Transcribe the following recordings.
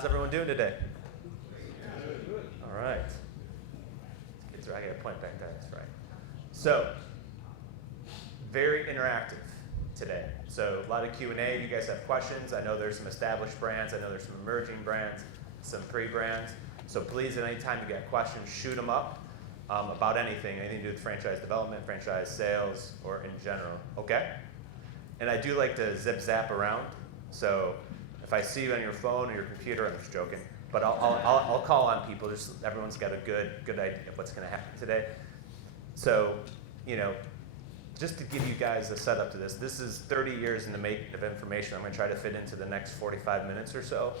How's everyone doing today? All right. I got a point back there, that's right. So, very interactive today. So a lot of Q&A, you guys have questions. I know there's some established brands. I know there's some emerging brands, some pre-brands. So please, at any time you got questions, shoot them up about anything to do with franchise development, franchise sales, or in general, okay? And I do like to zip-zap around. So if I see you on your phone or your computer, I'm just joking, but I'll call on people. Just everyone's got a good idea of what's going to happen today. So, just to give you guys a setup to this, this is 30 years in the making of information. I'm going to try to fit into the next 45 minutes or so.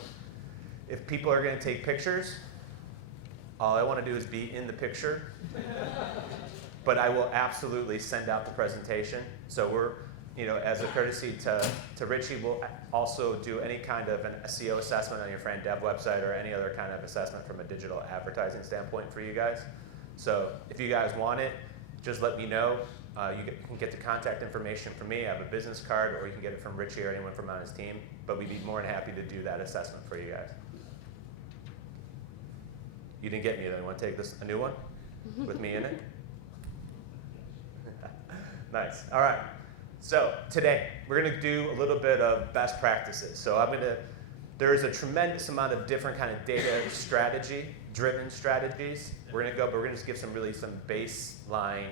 If people are going to take pictures, all I want to do is be in the picture. But I will absolutely send out the presentation. So we're, as a courtesy to Richie, we'll also do any kind of an SEO assessment on your Fran Dev website or any other kind of assessment from a digital advertising standpoint for you guys. So if you guys want it, just let me know. You can get the contact information from me. I have a business card, or you can get it from Richie or anyone from on his team. But we'd be more than happy to do that assessment for you guys. You didn't get me though. You want to take a new one with me in it? Nice. All right. So today, we're going to do a little bit of best practices. So there's a tremendous amount of different kind of data driven strategies. We're going to go, but we're going to just give some baseline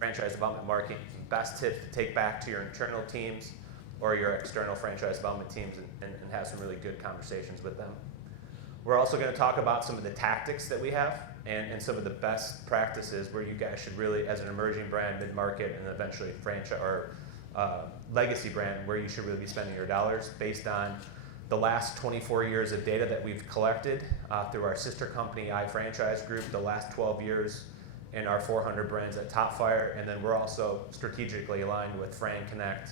franchise development marketing, best tips to take back to your internal teams or your external franchise development teams and have some really good conversations with them. We're also going to talk about some of the tactics that we have and some of the best practices where you guys should really, as an emerging brand, mid-market, and eventually franchise or legacy brand, where you should really be spending your dollars based on the last 24 years of data that we've collected through our sister company, iFranchise Group, the last 12 years in our 400 brands at Topfire, and then we're also strategically aligned with Fran Connect,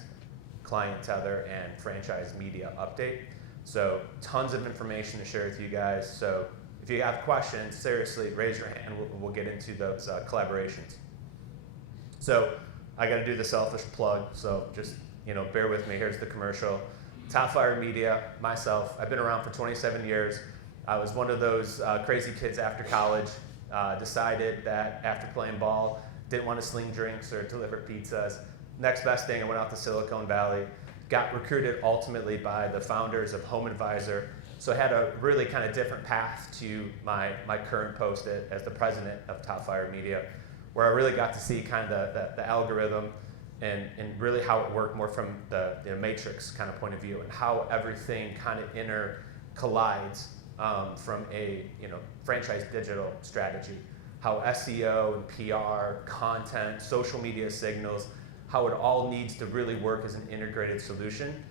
Client Tether, and Franchise Media Update. So tons of information to share with you guys. So if you have questions, seriously, raise your hand. We'll get into those collaborations. So I got to do the selfish plug, so just bear with me. Here's the commercial. Topfire Media, myself, I've been around for 27 years. I was one of those crazy kids after college, decided that after playing ball, didn't want to sling drinks or deliver pizzas. Next best thing, I went out to Silicon Valley, got recruited ultimately by the founders of Home Advisor. So I had a really kind of different path to my current post as the president of Topfire Media, where I really got to see kind of the algorithm and really how it worked more from the matrix kind of point of view, and how everything kind of collides from a franchise digital strategy, how SEO and PR, content, social media signals, how it all needs to really work as an integrated solution.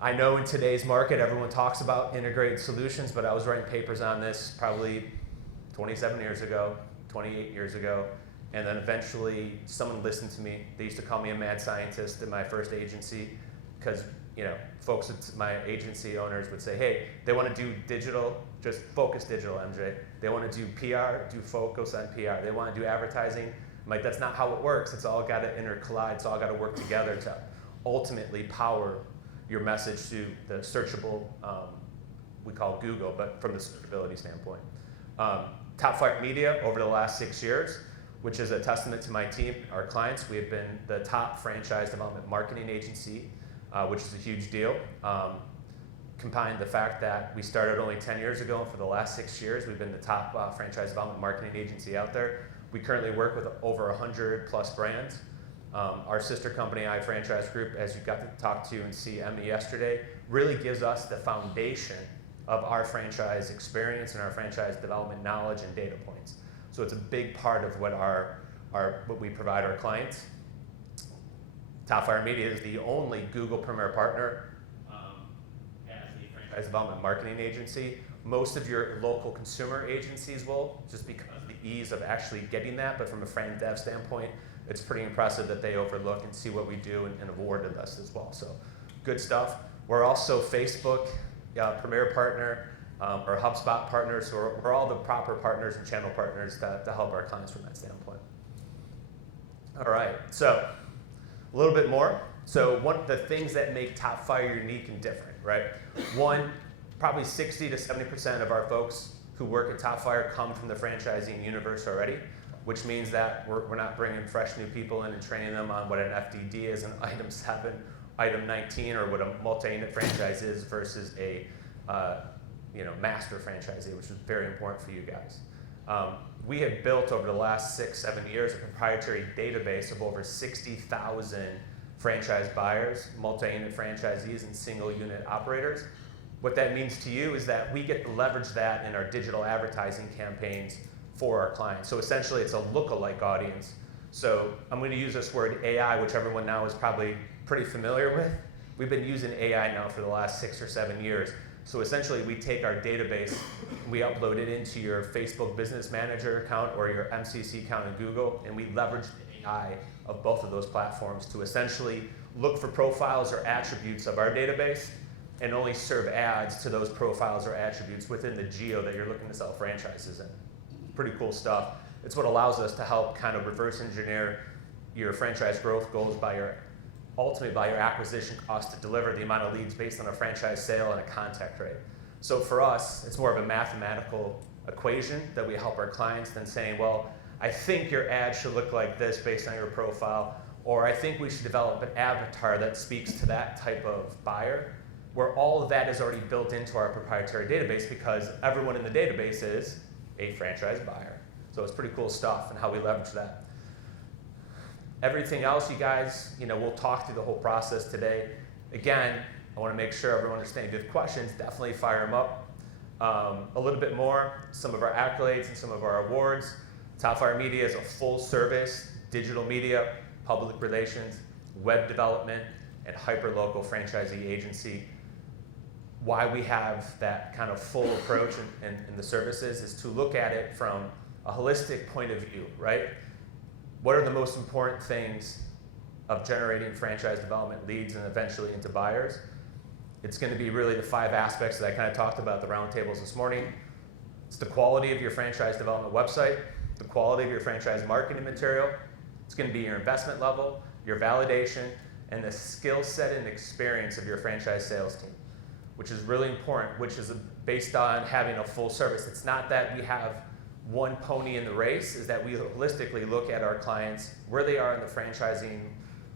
I know in today's market, everyone talks about integrated solutions, but I was writing papers on this probably 27 years ago, 28 years ago, and then eventually someone listened to me. They used to call me a mad scientist in my first agency because folks at my agency owners would say, hey, they want to do digital, just focus digital, MJ. They want to do PR, do focus on PR. They want to do advertising. I'm like, that's not how it works. It's all got to intercollide. It's all got to work together to ultimately power your message to the searchable, we call Google, but from the searchability standpoint. Topfire Media, over the last 6 years, which is a testament to my team, our clients, we have been the top franchise development marketing agency, which is a huge deal. Combined the fact that we started only 10 years ago, and for the last 6 years, we've been the top franchise development marketing agency out there. We currently work with over 100 plus brands. Our sister company, iFranchise Group, as you got to talk to and see Emmy yesterday, really gives us the foundation of our franchise experience and our franchise development knowledge and data points. So it's a big part of what what we provide our clients. Topfire Media is the only Google Premier partner as the franchise development marketing agency. Most of your local consumer agencies will, just because of the ease of actually getting that, but from a Fran Dev standpoint, it's pretty impressive that they overlook and see what we do and awarded us as well. So good stuff. We're also Facebook Premier partner, or HubSpot partners, so we're all the proper partners and channel partners to help our clients from that standpoint. All right, so a little bit more. So one of the things that make Topfire unique and different, right? One, probably 60 to 70% of our folks who work at Topfire come from the franchising universe already, which means that we're not bringing fresh new people in and training them on what an FDD is, an item 7, item 19, or what a multi-unit franchise is versus a master franchisee, which is very important for you guys. We have built over the last 6-7 years a proprietary database of over 60,000 franchise buyers, multi-unit franchisees, and single unit operators. What that means to you is that we get to leverage that in our digital advertising campaigns for our clients. So essentially it's a lookalike audience. So I'm going to use this word AI, which everyone now is probably pretty familiar with. We've been using AI now for the last 6 or 7 years. So essentially we take our database, we upload it into your Facebook Business Manager account or your MCC account in Google, and we leverage the AI of both of those platforms to essentially look for profiles or attributes of our database and only serve ads to those profiles or attributes within the geo that you're looking to sell franchises in. Pretty cool stuff. It's what allows us to help kind of reverse engineer your franchise growth goals ultimately by your acquisition cost to deliver the amount of leads based on a franchise sale and a contact rate. So for us, it's more of a mathematical equation that we help our clients than saying, well, I think your ad should look like this based on your profile, or I think we should develop an avatar that speaks to that type of buyer, where all of that is already built into our proprietary database because everyone in the database is a franchise buyer. So it's pretty cool stuff and how we leverage that. Everything else, you guys, we'll talk through the whole process today. Again, I want to make sure everyone understands. If you have questions, definitely fire them up. A little bit more, some of our accolades and some of our awards. Topfire Media is a full-service digital media, public relations, web development, and hyper-local franchisee agency. Why we have that kind of full approach in the services is to look at it from a holistic point of view, right? What are the most important things of generating franchise development leads and eventually into buyers? It's going to be really the 5 aspects that I kind of talked about at the roundtables this morning. It's the quality of your franchise development website, the quality of your franchise marketing material. It's going to be your investment level, your validation, and the skill set and experience of your franchise sales team, which is really important, which is based on having a full service. It's not that we have one pony in the race, is that we holistically look at our clients, where they are in the franchising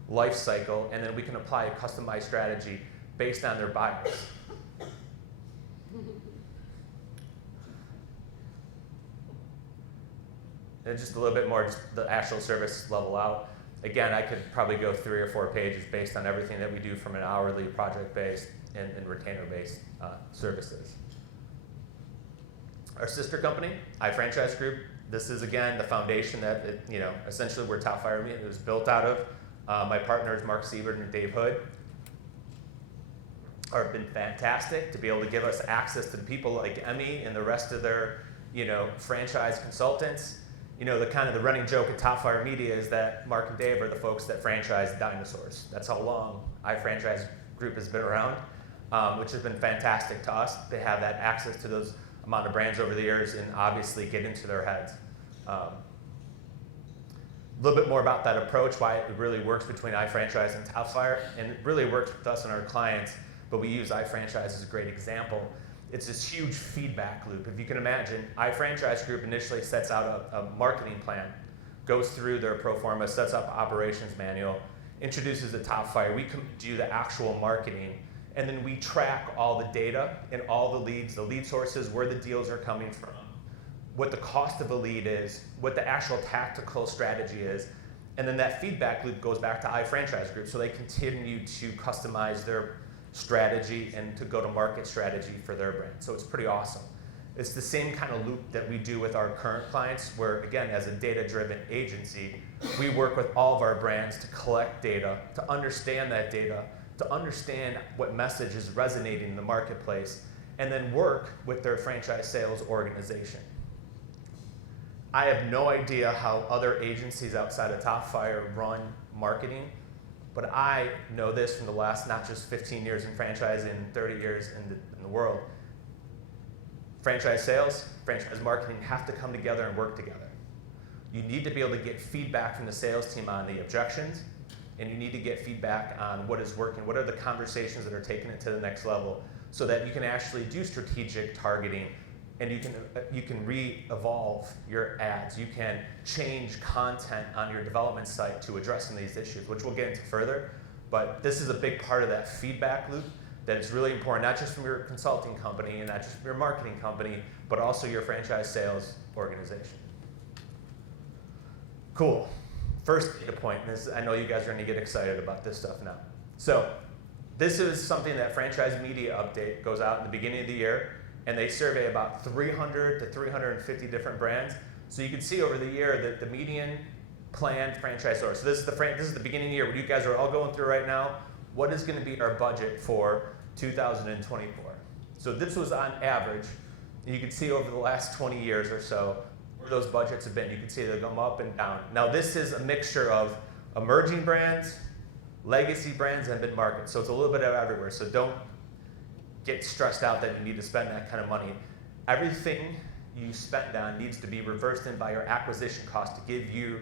life cycle, and then we can apply a customized strategy based on their buyers. And just a little bit more, just the actual service level out. Again, I could probably go 3 or 4 pages based on everything that we do from an hourly, project-based, and retainer-based services. Our sister company, iFranchise Group, this is again the foundation that essentially where Topfire Media was built out of. My partners Mark Siebert and Dave Hood have been fantastic to be able to give us access to people like Emmy and the rest of their franchise consultants. The running joke at Topfire Media is that Mark and Dave are the folks that franchise dinosaurs. That's how long iFranchise Group has been around, which has been fantastic to us to have that access to those amount of brands over the years and obviously get into their heads. A little bit more about that approach, why it really works between iFranchise and Topfire, and it really works with us and our clients, but we use iFranchise as a great example. It's this huge feedback loop. If you can imagine, iFranchise Group initially sets out a marketing plan, goes through their pro forma, sets up operations manual, introduces the Topfire. We do the actual marketing, and then we track all the data and all the leads, the lead sources, where the deals are coming from, what the cost of a lead is, what the actual tactical strategy is, and then that feedback loop goes back to iFranchise Group, so they continue to customize their strategy and to go-to-market strategy for their brand. So it's pretty awesome. It's the same kind of loop that we do with our current clients, where again, as a data-driven agency, we work with all of our brands to collect data, to understand that data, to understand what message is resonating in the marketplace, and then work with their franchise sales organization. I have no idea how other agencies outside of Topfire run marketing, but I know this from the last not just 15 years in franchising and 30 years in the world. Franchise sales, franchise marketing have to come together and work together. You need to be able to get feedback from the sales team on the objections, and you need to get feedback on what is working, what are the conversations that are taking it to the next level, so that you can actually do strategic targeting, and you can re-evolve your ads. You can change content on your development site to address some of these issues, which we'll get into further. But this is a big part of that feedback loop that is really important, not just from your consulting company and not just from your marketing company, but also your franchise sales organization. Cool. First data point, and I know you guys are going to get excited about this stuff now. So this is something that Franchise Media Update goes out in the beginning of the year, and they survey about 300 to 350 different brands. So you can see over the year that the median planned franchisor. So this is the beginning of the year, what you guys are all going through right now. What is going to be our budget for 2024? So this was on average, and you can see over the last 20 years or so where those budgets have been. You can see they go up and down. Now this is a mixture of emerging brands, legacy brands, and mid-market. So it's a little bit of everywhere. So don't get stressed out that you need to spend that kind of money. Everything you spend on needs to be reversed in by your acquisition cost to give you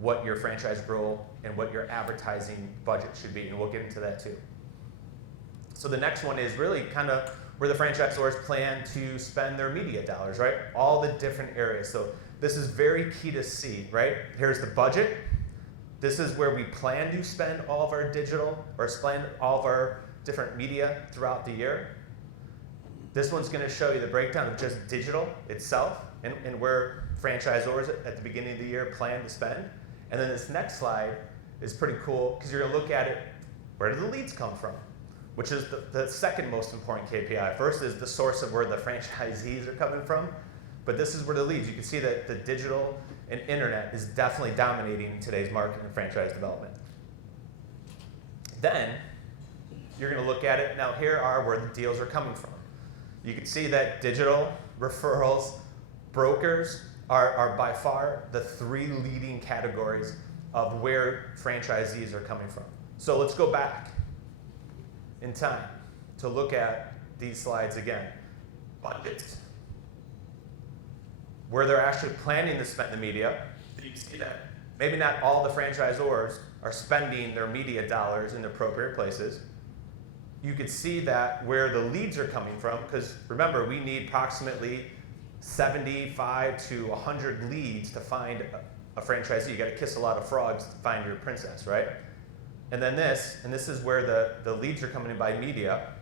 what your franchise goal and what your advertising budget should be, and we'll get into that too. So the next one is really kind of where the franchisors plan to spend their media dollars, right? All the different areas. So this is very key to see, right? Here's the budget. This is where we plan to spend all of our digital or spend all of our different media throughout the year. This one's going to show you the breakdown of just digital itself and where franchisors at the beginning of the year plan to spend. And then this next slide is pretty cool because you're going to look at it, where do the leads come from? Which is the second most important KPI. First is the source of where the franchisees are coming from, but this is where the leads. You can see that the digital and internet is definitely dominating today's market and franchise development. Then you're going to look at it. Now here are where the deals are coming from. You can see that digital, referrals, brokers are by far the three leading categories of where franchisees are coming from. So let's go back in time to look at these slides again. Budgets. Where they're actually planning to spend the media. You can see that maybe not all the franchisors are spending their media dollars in the appropriate places. You could see that where the leads are coming from, because remember, we need approximately 75 to 100 leads to find a franchisee. You got to kiss a lot of frogs to find your princess, right? And then this is where the leads are coming in by media.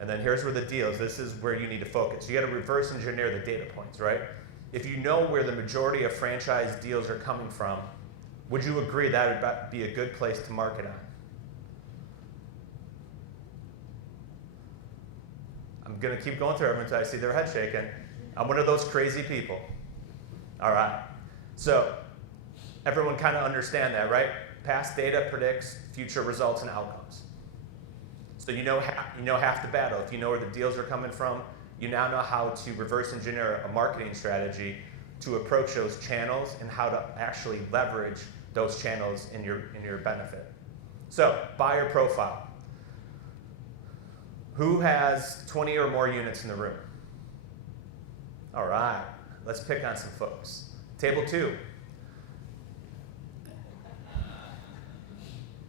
And then here's where the deals. This is where you need to focus. You got to reverse engineer the data points, right? If you know where the majority of franchise deals are coming from, would you agree that would be a good place to market on? I'm going to keep going through everyone until I see their head shaking. I'm one of those crazy people. All right. So everyone kind of understand that, right? Past data predicts future results and outcomes. So you know half the battle. If you know where the deals are coming from, you now know how to reverse engineer a marketing strategy to approach those channels and how to actually leverage those channels in your benefit. So buyer profile. Who has 20 or more units in the room? All right, let's pick on some folks. Table 2.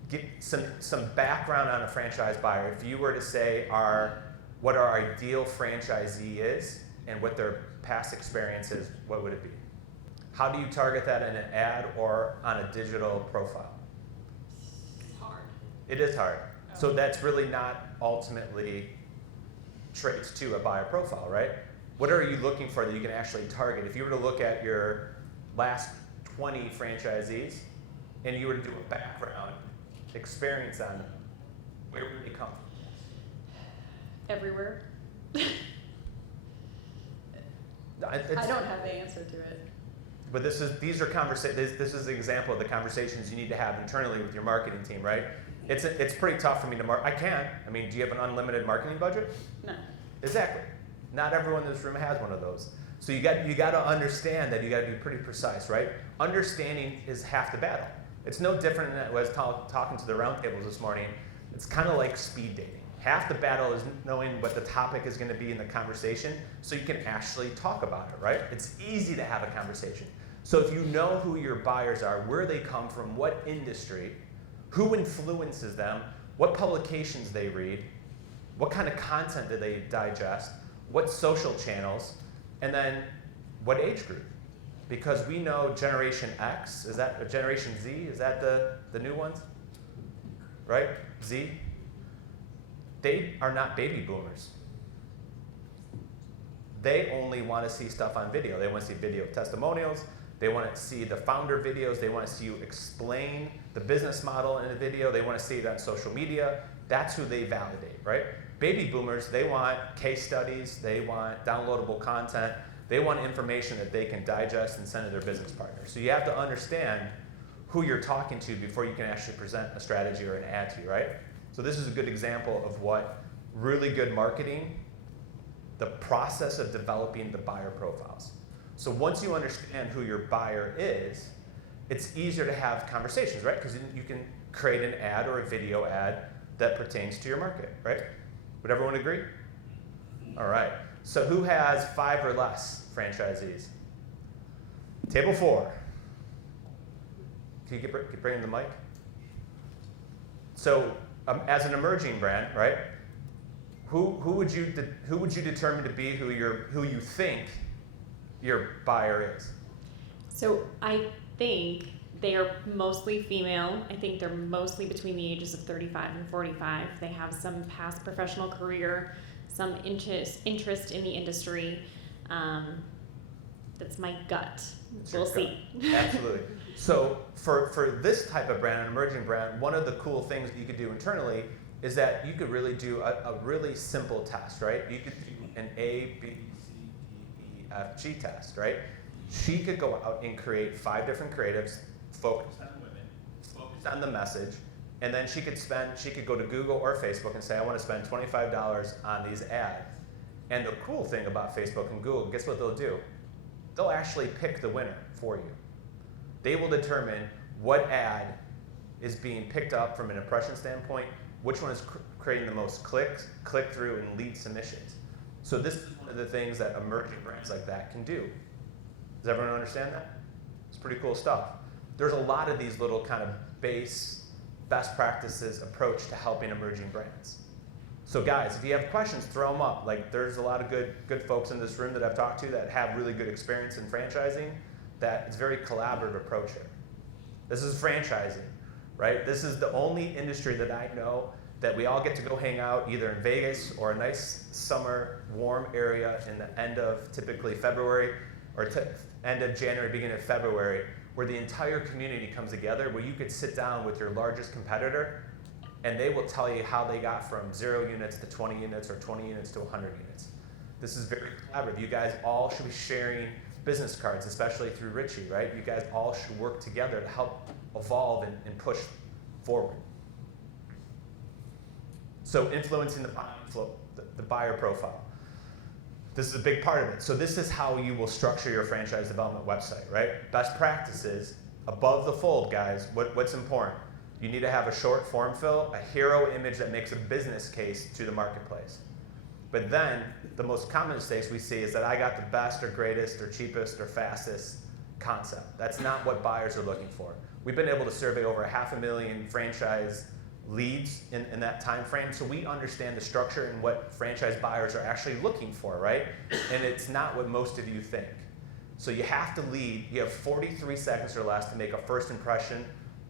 Get some background on a franchise buyer. If you were to say what our ideal franchisee is and what their past experience is, what would it be? How do you target that in an ad or on a digital profile? It's hard. It is hard. So that's really not ultimately traits to a buyer profile, right? What are you looking for that you can actually target? If you were to look at your last 20 franchisees and you were to do a background experience on them, where would they come from? Everywhere. I don't have the answer to it. But this is an example of the conversations you need to have internally with your marketing team, right? It's pretty tough for me to market. I mean, do you have an unlimited marketing budget? No. Exactly. Not everyone in this room has one of those. So you got to understand that you got to be pretty precise, right? Understanding is half the battle. It's no different than I was talking to the roundtables this morning. It's kind of like speed dating. Half the battle is knowing what the topic is going to be in the conversation so you can actually talk about it, right? It's easy to have a conversation. So if you know who your buyers are, where they come from, what industry, who influences them, what publications they read, what kind of content do they digest, what social channels, and then what age group. Because we know Generation X, is that, or Generation Z, is that the new ones? Right? Z? They are not baby boomers. They only want to see stuff on video. They want to see video testimonials. They want to see the founder videos. They want to see you explain the business model in a video. They want to see it on social media. That's who they validate, right? Baby boomers, they want case studies. They want downloadable content. They want information that they can digest and send to their business partners. So you have to understand who you're talking to before you can actually present a strategy or an ad to you, right? So this is a good example of what really good marketing, the process of developing the buyer profiles. So once you understand who your buyer is, it's easier to have conversations, right? Because you can create an ad or a video ad that pertains to your market, right? Would everyone agree? All right. So who has 5 or less franchisees? Table 4. Can you bring in the mic? So as an emerging brand, right? Who would you determine to be who you think your buyer is? So I think they are mostly female. I think they're mostly between the ages of 35 and 45. They have some past professional career, some interest in the industry. That's my gut. We'll see. Absolutely. So for this type of brand, an emerging brand, one of the cool things that you could do internally is that you could really do a really simple test, right? You could do an A, B, C, D, E, F, G test, right? She could go out and create 5 different creatives, focus on women, focus on the message, and then she could go to Google or Facebook and say, I want to spend $25 on these ads. And the cool thing about Facebook and Google, guess what they'll do? They'll actually pick the winner for you. They will determine what ad is being picked up from an impression standpoint, which one is creating the most clicks, click-through, and lead submissions. So this is one of the things that emerging brands like that can do. Does everyone understand that? It's pretty cool stuff. There's a lot of these little kind of best practices approach to helping emerging brands. So guys, if you have questions, throw them up. Like there's a lot of good folks in this room that I've talked to that have really good experience in franchising, that it's a very collaborative approach here. This is franchising, right? This is the only industry that I know that we all get to go hang out either in Vegas or a nice summer warm area in the end of typically February or end of January, beginning of February, where the entire community comes together, where you could sit down with your largest competitor and they will tell you how they got from 0 units to 20 units or 20 units to 100 units. This is very collaborative. You guys all should be sharing business cards, especially through Richie, right? You guys all should work together to help evolve and push forward. So influencing the buyer profile. This is a big part of it. So this is how you will structure your franchise development website, right? Best practices, above the fold, guys, what's important? You need to have a short form fill, a hero image that makes a business case to the marketplace. But then, the most common mistakes we see is that I got the best or greatest or cheapest or fastest concept. That's not what buyers are looking for. We've been able to survey over 500,000 franchise leads in that time frame, so we understand the structure and what franchise buyers are actually looking for, right? And it's not what most of you think. So you have to lead, you have 43 seconds or less to make a first impression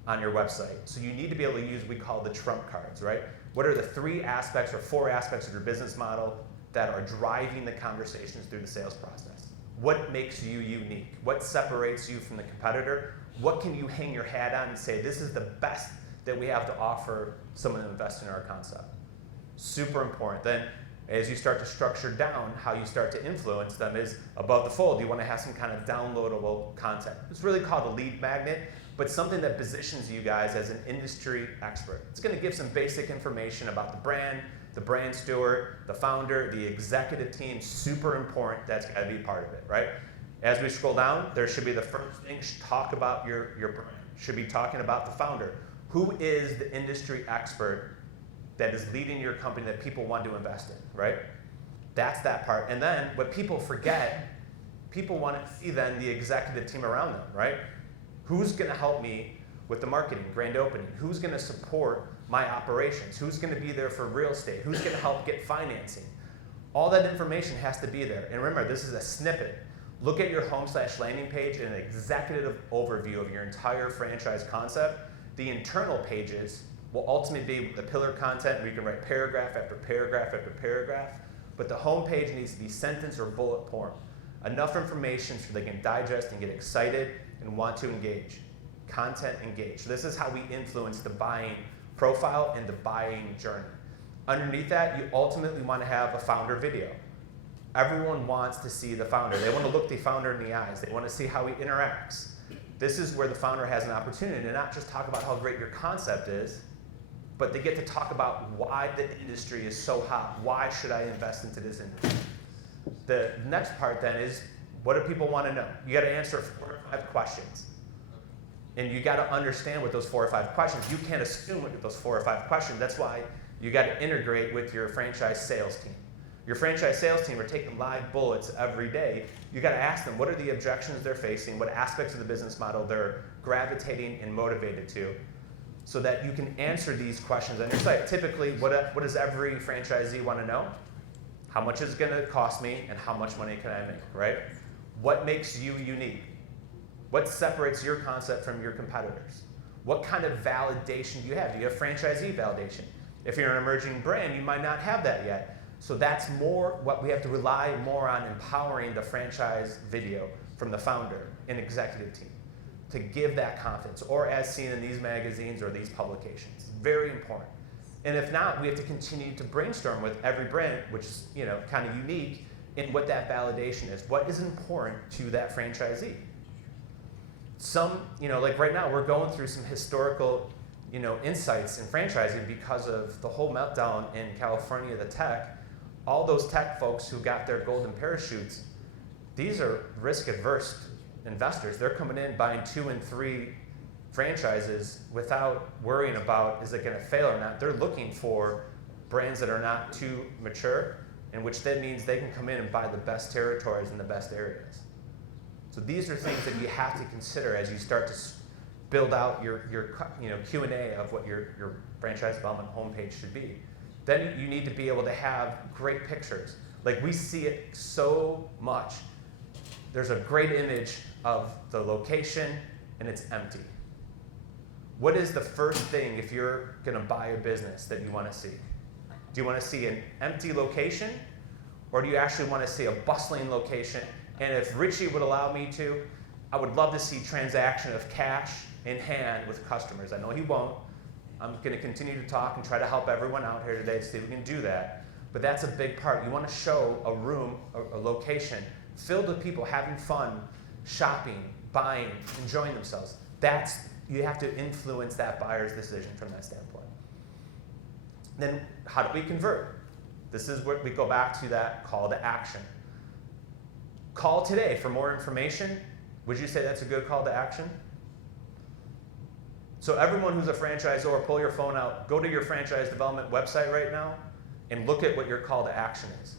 on your website. So you need to be able to use what we call the trump cards, right? What are the 3 aspects or 4 aspects of your business model that are driving the conversations through the sales process? What makes you unique? What separates you from the competitor? What can you hang your hat on and say, this is the best that we have to offer someone to invest in our concept? Super important. Then as you start to structure down, how you start to influence them is above the fold. You want to have some kind of downloadable content. It's really called a lead magnet, but something that positions you guys as an industry expert. It's going to give some basic information about the brand steward, the founder, the executive team. Super important. That's got to be part of it, right? As we scroll down, there should be the first thing, talk about your brand. Should be talking about the founder. Who is the industry expert that is leading your company that people want to invest in, right? That's that part. And then what people forget, people want to see then the executive team around them, right? Who's going to help me with the marketing, grand opening? Who's going to support my operations? Who's going to be there for real estate? Who's going to help get financing? All that information has to be there. And remember, this is a snippet. Look at your home/landing page and an executive overview of your entire franchise concept. The internal pages will ultimately be the pillar content where you can write paragraph after paragraph after paragraph. But the home page needs to be sentence or bullet point. Enough information so they can digest and get excited and want to engage. Content engage. So this is how we influence the buying profile and the buying journey. Underneath that, you ultimately want to have a founder video. Everyone wants to see the founder. They want to look the founder in the eyes. They want to see how he interacts. This is where the founder has an opportunity to not just talk about how great your concept is, but they get to talk about why the industry is so hot. Why should I invest into this industry? The next part then is, what do people want to know? You got to answer 4 or 5 questions. And you got to understand what those 4 or 5 questions. You can't assume what those 4 or 5 questions. That's why you got to integrate with your franchise sales team. Your franchise sales team are taking live bullets every day. You got to ask them, what are the objections they're facing, what aspects of the business model they're gravitating and motivated to, so that you can answer these questions on your site. Typically, what does every franchisee want to know? How much is it going to cost me and how much money can I make, right? What makes you unique? What separates your concept from your competitors? What kind of validation do you have? Do you have franchisee validation? If you're an emerging brand, you might not have that yet. So that's more what we have to rely more on, empowering the franchise video from the founder and executive team to give that confidence, or as seen in these magazines or these publications. Very important. And if not, we have to continue to brainstorm with every brand, which is kind of unique, in what that validation is. What is important to that franchisee? Some, like right now, we're going through some historical, insights in franchising because of the whole meltdown in California, the tech. All those tech folks who got their golden parachutes, these are risk-averse investors. They're coming in, buying 2 and 3 franchises without worrying about, is it going to fail or not? They're looking for brands that are not too mature, and which then means they can come in and buy the best territories in the best areas. So these are things that you have to consider as you start to build out your Q&A of what your franchise development homepage should be. Then you need to be able to have great pictures. Like, we see it so much. There's a great image of the location and it's empty. What is the first thing, if you're going to buy a business, that you want to see? Do you want to see an empty location, or do you actually want to see a bustling location? And if Richie would allow me to, I would love to see transaction of cash in hand with customers. I know he won't. I'm going to continue to talk and try to help everyone out here today to see if we can do that. But that's a big part. You want to show a room, a location filled with people having fun, shopping, buying, enjoying themselves. You have to influence that buyer's decision from that standpoint. Then how do we convert? This is where we go back to that call to action. Call today for more information. Would you say that's a good call to action? So everyone who's a franchisor, pull your phone out, go to your franchise development website right now, and look at what your call to action is.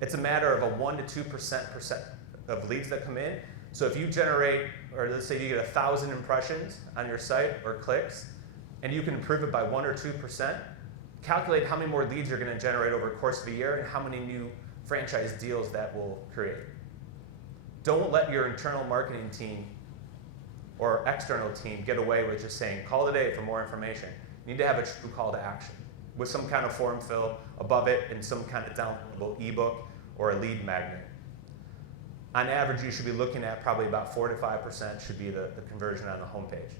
It's a matter of a 1 to 2% of leads that come in. So if you generate, or let's say you get 1,000 impressions on your site or clicks, and you can improve it by 1 or 2%, calculate how many more leads you're going to generate over the course of a year and how many new franchise deals that will create. Don't let your internal marketing team or external team get away with just saying, call today for more information. You need to have a true call to action with some kind of form fill above it and some kind of downloadable ebook or a lead magnet. On average, you should be looking at probably about 4 to 5% should be the conversion on the homepage.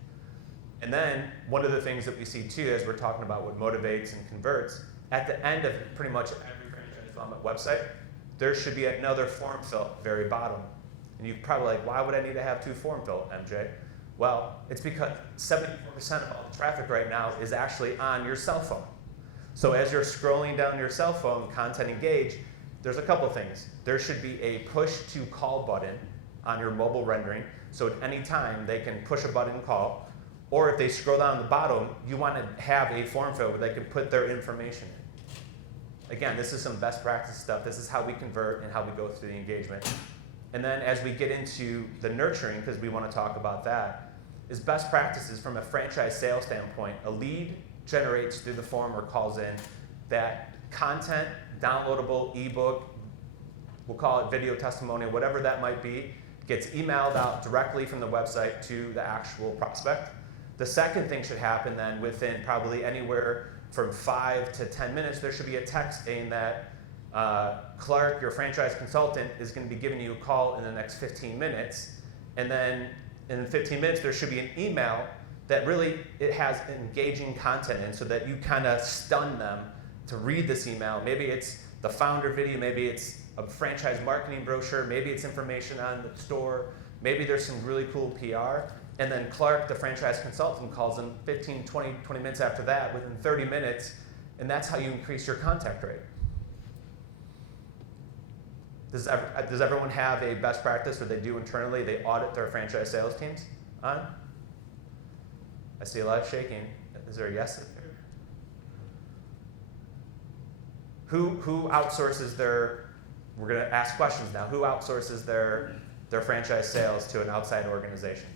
And then one of the things that we see too, as we're talking about what motivates and converts, at the end of pretty much every franchise development website, there should be another form fill at the very bottom. And you're probably like, why would I need to have 2 form fill, MJ? Well, it's because 74% of all the traffic right now is actually on your cell phone. So as you're scrolling down your cell phone, content engage, there's a couple things. There should be a push to call button on your mobile rendering, so at any time they can push a button and call. Or if they scroll down the bottom, you want to have a form fill where they can put their information in. Again, this is some best practice stuff. This is how we convert and how we go through the engagement. And then as we get into the nurturing, because we want to talk about that, is best practices from a franchise sales standpoint. A lead generates through the form or calls in that content, downloadable ebook, we'll call it video testimonial, whatever that might be, gets emailed out directly from the website to the actual prospect. The second thing should happen then within probably anywhere from 5 to 10 minutes, there should be a text saying that Clark, your franchise consultant, is going to be giving you a call in the next 15 minutes. And then in 15 minutes, there should be an email that really, it has engaging content in so that you kind of stun them to read this email. Maybe it's the founder video, maybe it's a franchise marketing brochure, maybe it's information on the store, maybe there's some really cool PR. And then Clark, the franchise consultant, calls them 15, 20 minutes after that, within 30 minutes, and that's how you increase your contact rate. Does everyone have a best practice that they do internally? They audit their franchise sales teams on? I see a lot of shaking. Is there a yes? Who outsources their, we're going to ask questions now, who outsources their franchise sales to an outside organization?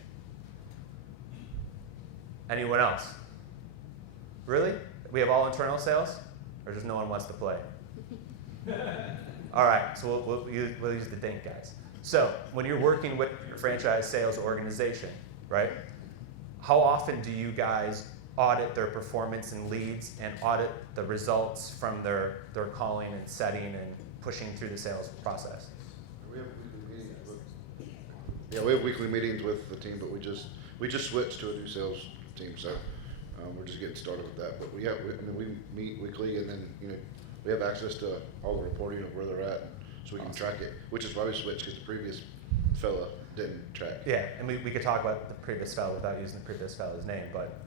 Anyone else? Really? We have all internal sales? Or just no one wants to play? All right, so we'll use the think, guys. So when you're working with your franchise sales organization, right, how often do you guys audit their performance and leads and audit the results from their calling and setting and pushing through the sales process? We have weekly meetings with, we have weekly meetings with the team, but we just switched to a new sales team, so we're just getting started with that. But we meet weekly, and then we have access to all the reporting of where they're at, so we can track it. Which is why we switched, because the previous fella didn't track. Yeah, and we could talk about the previous fellow without using the previous fellow's name, but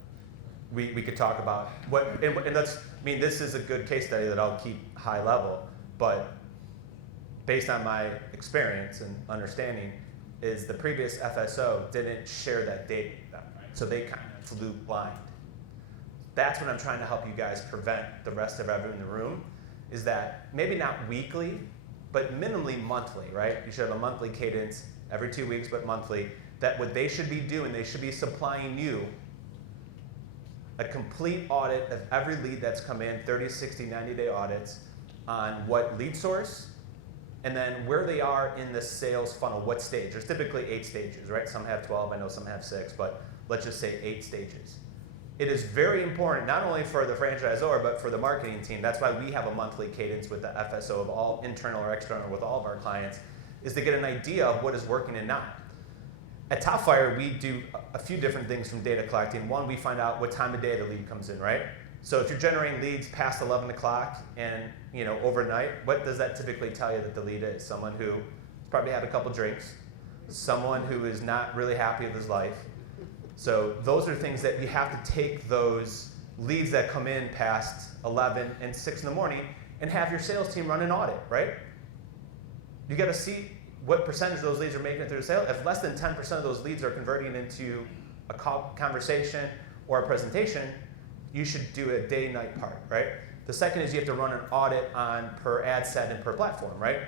we could talk about what, and that's, this is a good case study that I'll keep high level, but based on my experience and understanding, is the previous FSO didn't share that data with them, right? So they kind of flew blind. That's what I'm trying to help you guys prevent the rest of everyone in the room, is that maybe not weekly, but minimally monthly, right? You should have a monthly cadence, every 2 weeks, but monthly, that what they should be doing, they should be supplying you a complete audit of every lead that's come in, 30, 60, 90-day audits on what lead source, and then where they are in the sales funnel, what stage. There's typically 8 stages, right? Some have 12, I know some have 6, but let's just say 8 stages. It is very important, not only for the franchisor, but for the marketing team. That's why we have a monthly cadence with the FSO of all internal or external with all of our clients, is to get an idea of what is working and not. At Topfire, we do a few different things from data collecting. One, we find out what time of day the lead comes in, right? So if you're generating leads past 11 o'clock and overnight, what does that typically tell you that the lead is? Someone who probably had a couple drinks, someone who is not really happy with his life. So those are things that you have to take those leads that come in past 11 and 6 in the morning and have your sales team run an audit, right? You got to see what percentage of those leads are making it through the sale. If less than 10% of those leads are converting into a conversation or a presentation, you should do a day-night part, right? The second is you have to run an audit on per ad set and per platform, right?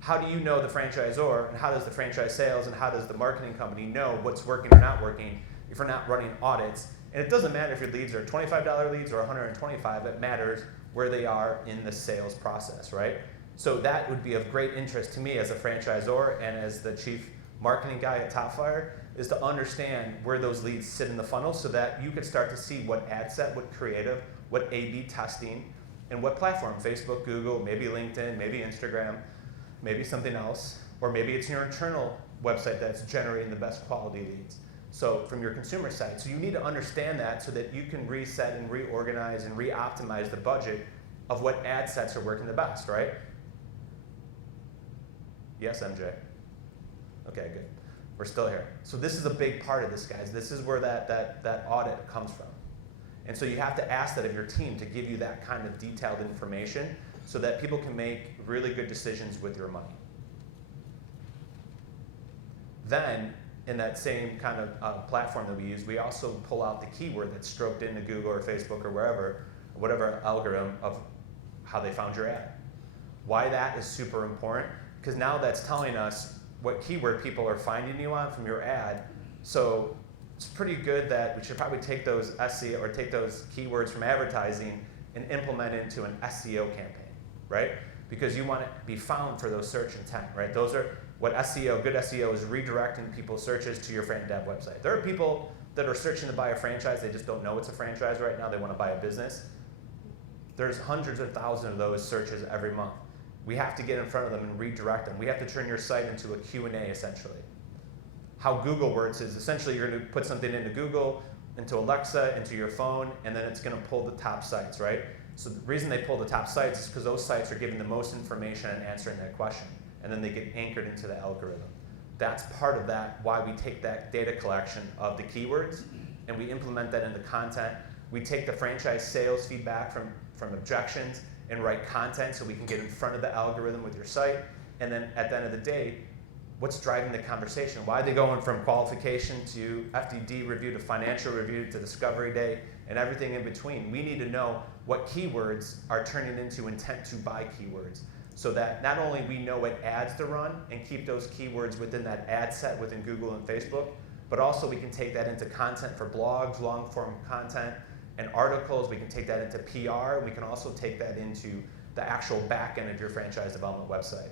How do you know the franchisor, and how does the franchise sales and how does the marketing company know what's working or not working if you're not running audits? And it doesn't matter if your leads are $25 leads or $125, it matters where they are in the sales process, right? So that would be of great interest to me as a franchisor and as the chief marketing guy at Topfire, is to understand where those leads sit in the funnel so that you can start to see what ad set, what creative, what A/B testing, and what platform, Facebook, Google, maybe LinkedIn, maybe Instagram, maybe something else, or maybe it's your internal website that's generating the best quality leads. So from your consumer side. So you need to understand that so that you can reset and reorganize and re-optimize the budget of what ad sets are working the best, right? Yes, MJ? Okay, good. We're still here. So this is a big part of this, guys. This is where that audit comes from. And so you have to ask that of your team to give you that kind of detailed information so that people can make really good decisions with your money. Then, in that same kind of platform that we use, we also pull out the keyword that's stroked into Google or Facebook or wherever, whatever algorithm of how they found your ad. Why that is super important, because now that's telling us what keyword people are finding you on from your ad. So it's pretty good that we should probably take those SEO or take those keywords from advertising and implement it into an SEO campaign, right? Because you want to be found for those search intent, right? Those are what SEO, good SEO is redirecting people's searches to your dev website. There are people that are searching to buy a franchise, they just don't know it's a franchise right now, they want to buy a business. There's hundreds of thousands of those searches every month. We have to get in front of them and redirect them. We have to turn your site into a Q&A essentially. How Google works is essentially you're going to put something into Google, into Alexa, into your phone, and then it's going to pull the top sites, right? So the reason they pull the top sites is because those sites are giving the most information and answering that question, and then they get anchored into the algorithm. That's part of that, why we take that data collection of the keywords and we implement that into content. We take the franchise sales feedback from objections and write content so we can get in front of the algorithm with your site. And then at the end of the day, what's driving the conversation? Why are they going from qualification to FDD review to financial review to discovery day and everything in between? We need to know what keywords are turning into intent to buy keywords so that not only we know what ads to run and keep those keywords within that ad set within Google and Facebook, but also we can take that into content for blogs, long form content, and articles. We can take that into PR. We can also take that into the actual back end of your franchise development website.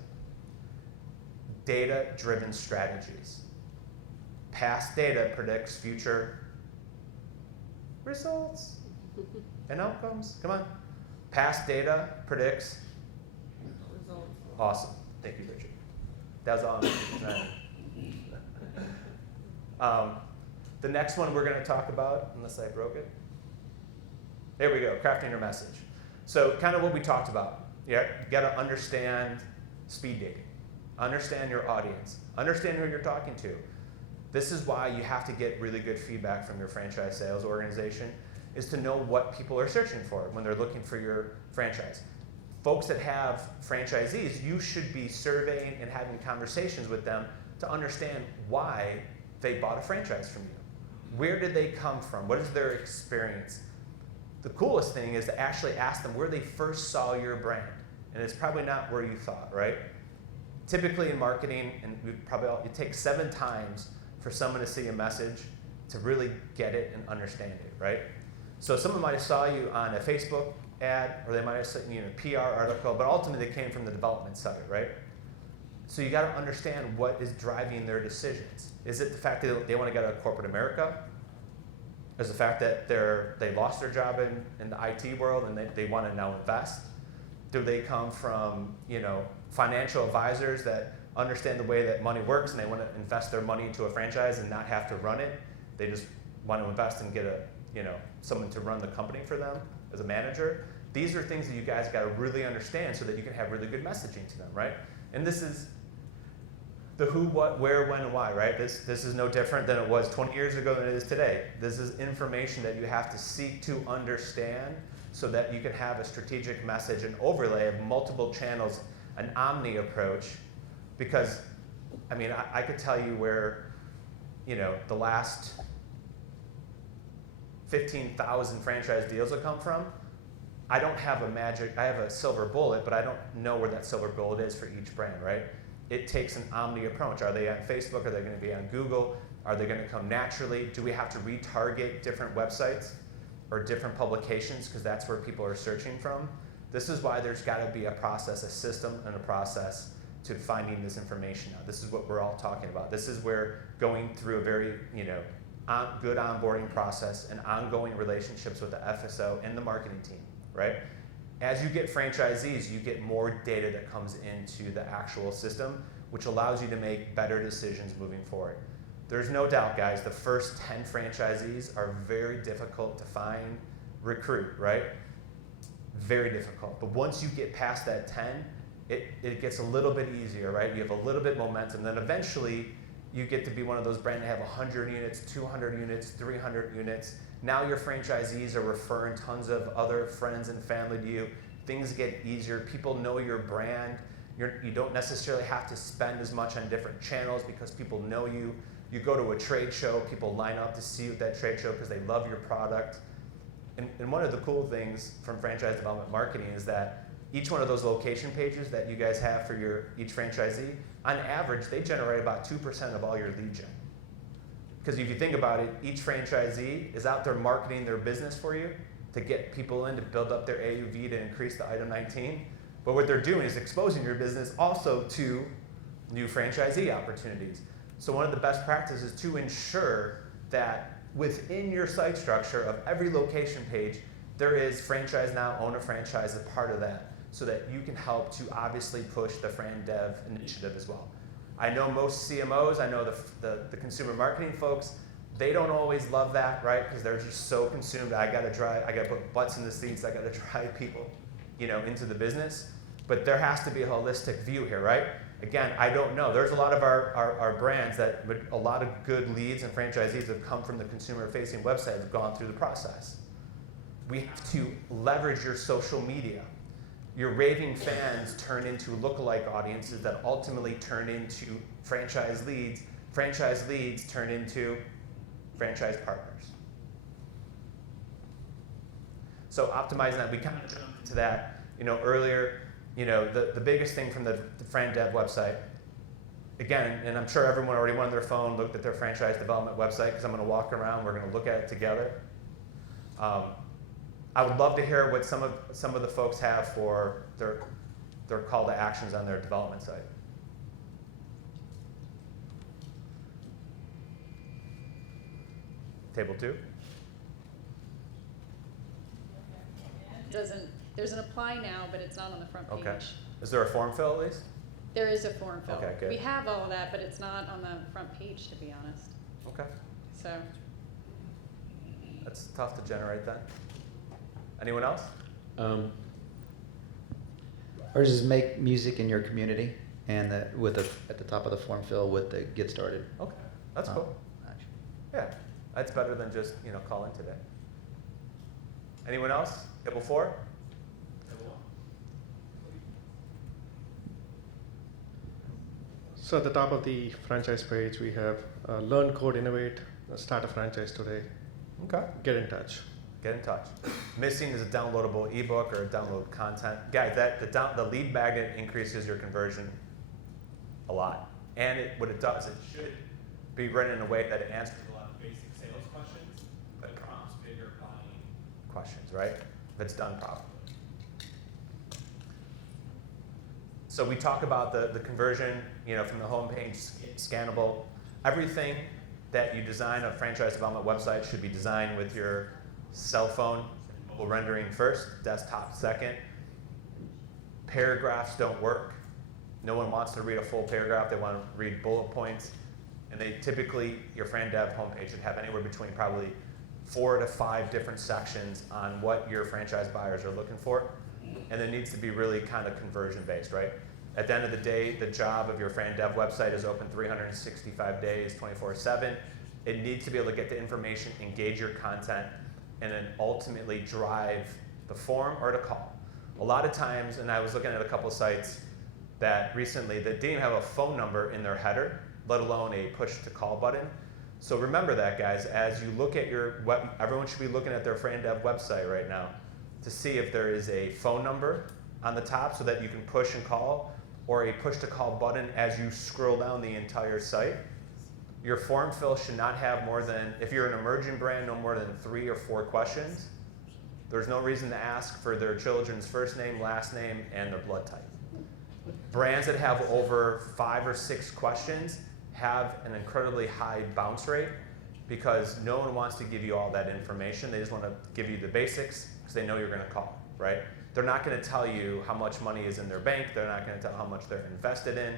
Data-driven strategies. Past data predicts future results and outcomes. Come on. Past data predicts Results. Awesome. Thank you, Richard. That was on. The next one we're going to talk about, unless I broke it. There we go, crafting your message. So kind of what we talked about. Yeah, you got to understand speed dating. Understand your audience. Understand who you're talking to. This is why you have to get really good feedback from your franchise sales organization, is to know what people are searching for when they're looking for your franchise. Folks that have franchisees, you should be surveying and having conversations with them to understand why they bought a franchise from you. Where did they come from? What is their experience? The coolest thing is to actually ask them where they first saw your brand. And it's probably not where you thought, right? Typically in marketing, and it takes 7 times for someone to see a message to really get it and understand it, right? So someone might have saw you on a Facebook ad, or they might have seen you in a PR article, but ultimately they came from the development side, right? So you got to understand what is driving their decisions. Is it the fact that they want to get out of corporate America? Is the fact that they lost their job in the IT world and they want to now invest? Do they come from financial advisors that understand the way that money works and they want to invest their money into a franchise and not have to run it? They just want to invest and get someone to run the company for them as a manager. These are things that you guys got to really understand so that you can have really good messaging to them, right? And this is the who, what, where, when, and why, right? This is no different than it was 20 years ago than it is today. This is information that you have to seek to understand so that you can have a strategic message, an overlay of multiple channels, an omni approach. Because, I could tell you where, the last 15,000 franchise deals will come from. I don't have I have a silver bullet, but I don't know where that silver bullet is for each brand, right? It takes an omni approach. Are they on Facebook? Are they going to be on Google? Are they going to come naturally? Do we have to retarget different websites or different publications because that's where people are searching from? This is why there's got to be a process, a system, and a process to finding this information out. This is what we're all talking about. This is where going through a very, good onboarding process and ongoing relationships with the FSO and the marketing team, right? As you get franchisees, you get more data that comes into the actual system, which allows you to make better decisions moving forward. There's no doubt, guys, the first 10 franchisees are very difficult to find, recruit, right? Very difficult. But once you get past that 10, it gets a little bit easier, right? You have a little bit momentum. Then eventually, you get to be one of those brands that have 100 units, 200 units, 300 units. Now your franchisees are referring tons of other friends and family to you. Things get easier. People know your brand. You don't necessarily have to spend as much on different channels because people know you. You go to a trade show, people line up to see you at that trade show because they love your product. And one of the cool things from franchise development marketing is that each one of those location pages that you guys have for each franchisee, on average, they generate about 2% of all your lead gen. Because if you think about it, each franchisee is out there marketing their business for you to get people in to build up their AUV to increase the item 19. But what they're doing is exposing your business also to new franchisee opportunities. So one of the best practices is to ensure that within your site structure of every location page, there is franchise now, own a franchise as part of that, so that you can help to obviously push the Fran Dev initiative as well. I know most CMOs, I know the consumer marketing folks, they don't always love that, right? Because they're just so consumed. I gotta put butts in the seats, I gotta drive people, into the business. But there has to be a holistic view here, right? Again, I don't know. There's a lot of our brands that a lot of good leads and franchisees have come from the consumer-facing website, have gone through the process. We have to leverage your social media. Your raving fans turn into lookalike audiences that ultimately turn into franchise leads. Franchise leads turn into franchise partners. So optimizing that, we kind of jumped into that, earlier. The biggest thing from the Fran Dev website, again, and I'm sure everyone already went on their phone, looked at their franchise development website, because I'm going to walk around, we're going to look at it together. I would love to hear what some of the folks have for their call to actions on their development site. Table 2. There's an apply now, but it's not on the front page. Okay. Is there a form fill at least? There is a form fill. Okay, good. We have all of that, but it's not on the front page, to be honest. Okay. So, That's tough to generate then. Anyone else? Ours is make music in your community, and at the top of the form fill with the get started. Okay, that's cool. Action. Yeah, that's better than just call in today. Anyone else? Table 4. So at the top of the franchise page, we have learn, code, innovate, start a franchise today, Okay. get in touch. Get in touch. Missing is a downloadable ebook or download content. Guys, the lead magnet increases your conversion a lot. And what it does, it should be written in a way that it answers a lot of basic sales questions, but prompts bigger buying questions, right? If it's done properly. So we talk about the conversion, from the homepage, scannable. Everything that you design a franchise development website should be designed with your cell phone, mobile rendering first, desktop second. Paragraphs don't work. No one wants to read a full paragraph. They want to read bullet points. And they typically, your Fran Dev homepage should have anywhere between probably 4 to 5 different sections on what your franchise buyers are looking for. And it needs to be really kind of conversion based, right? At the end of the day, the job of your Fran Dev website is open 365 days, 24/7. It needs to be able to get the information, engage your content, and then ultimately drive the form or the call. A lot of times, and I was looking at a couple sites that recently that didn't even have a phone number in their header, let alone a push to call button. So remember that, guys, as you look at your web, everyone should be looking at their Fran Dev website right now to see if there is a phone number on the top so that you can push and call, or a push to call button as you scroll down the entire site. Your form fill should not have more than, if you're an emerging brand, no more than 3 or 4 questions. There's no reason to ask for their children's first name, last name, and their blood type. Brands that have over 5 or 6 questions have an incredibly high bounce rate because no one wants to give you all that information. They just want to give you the basics because they know you're going to call, right? They're not going to tell you how much money is in their bank. They're not going to tell how much they're invested in.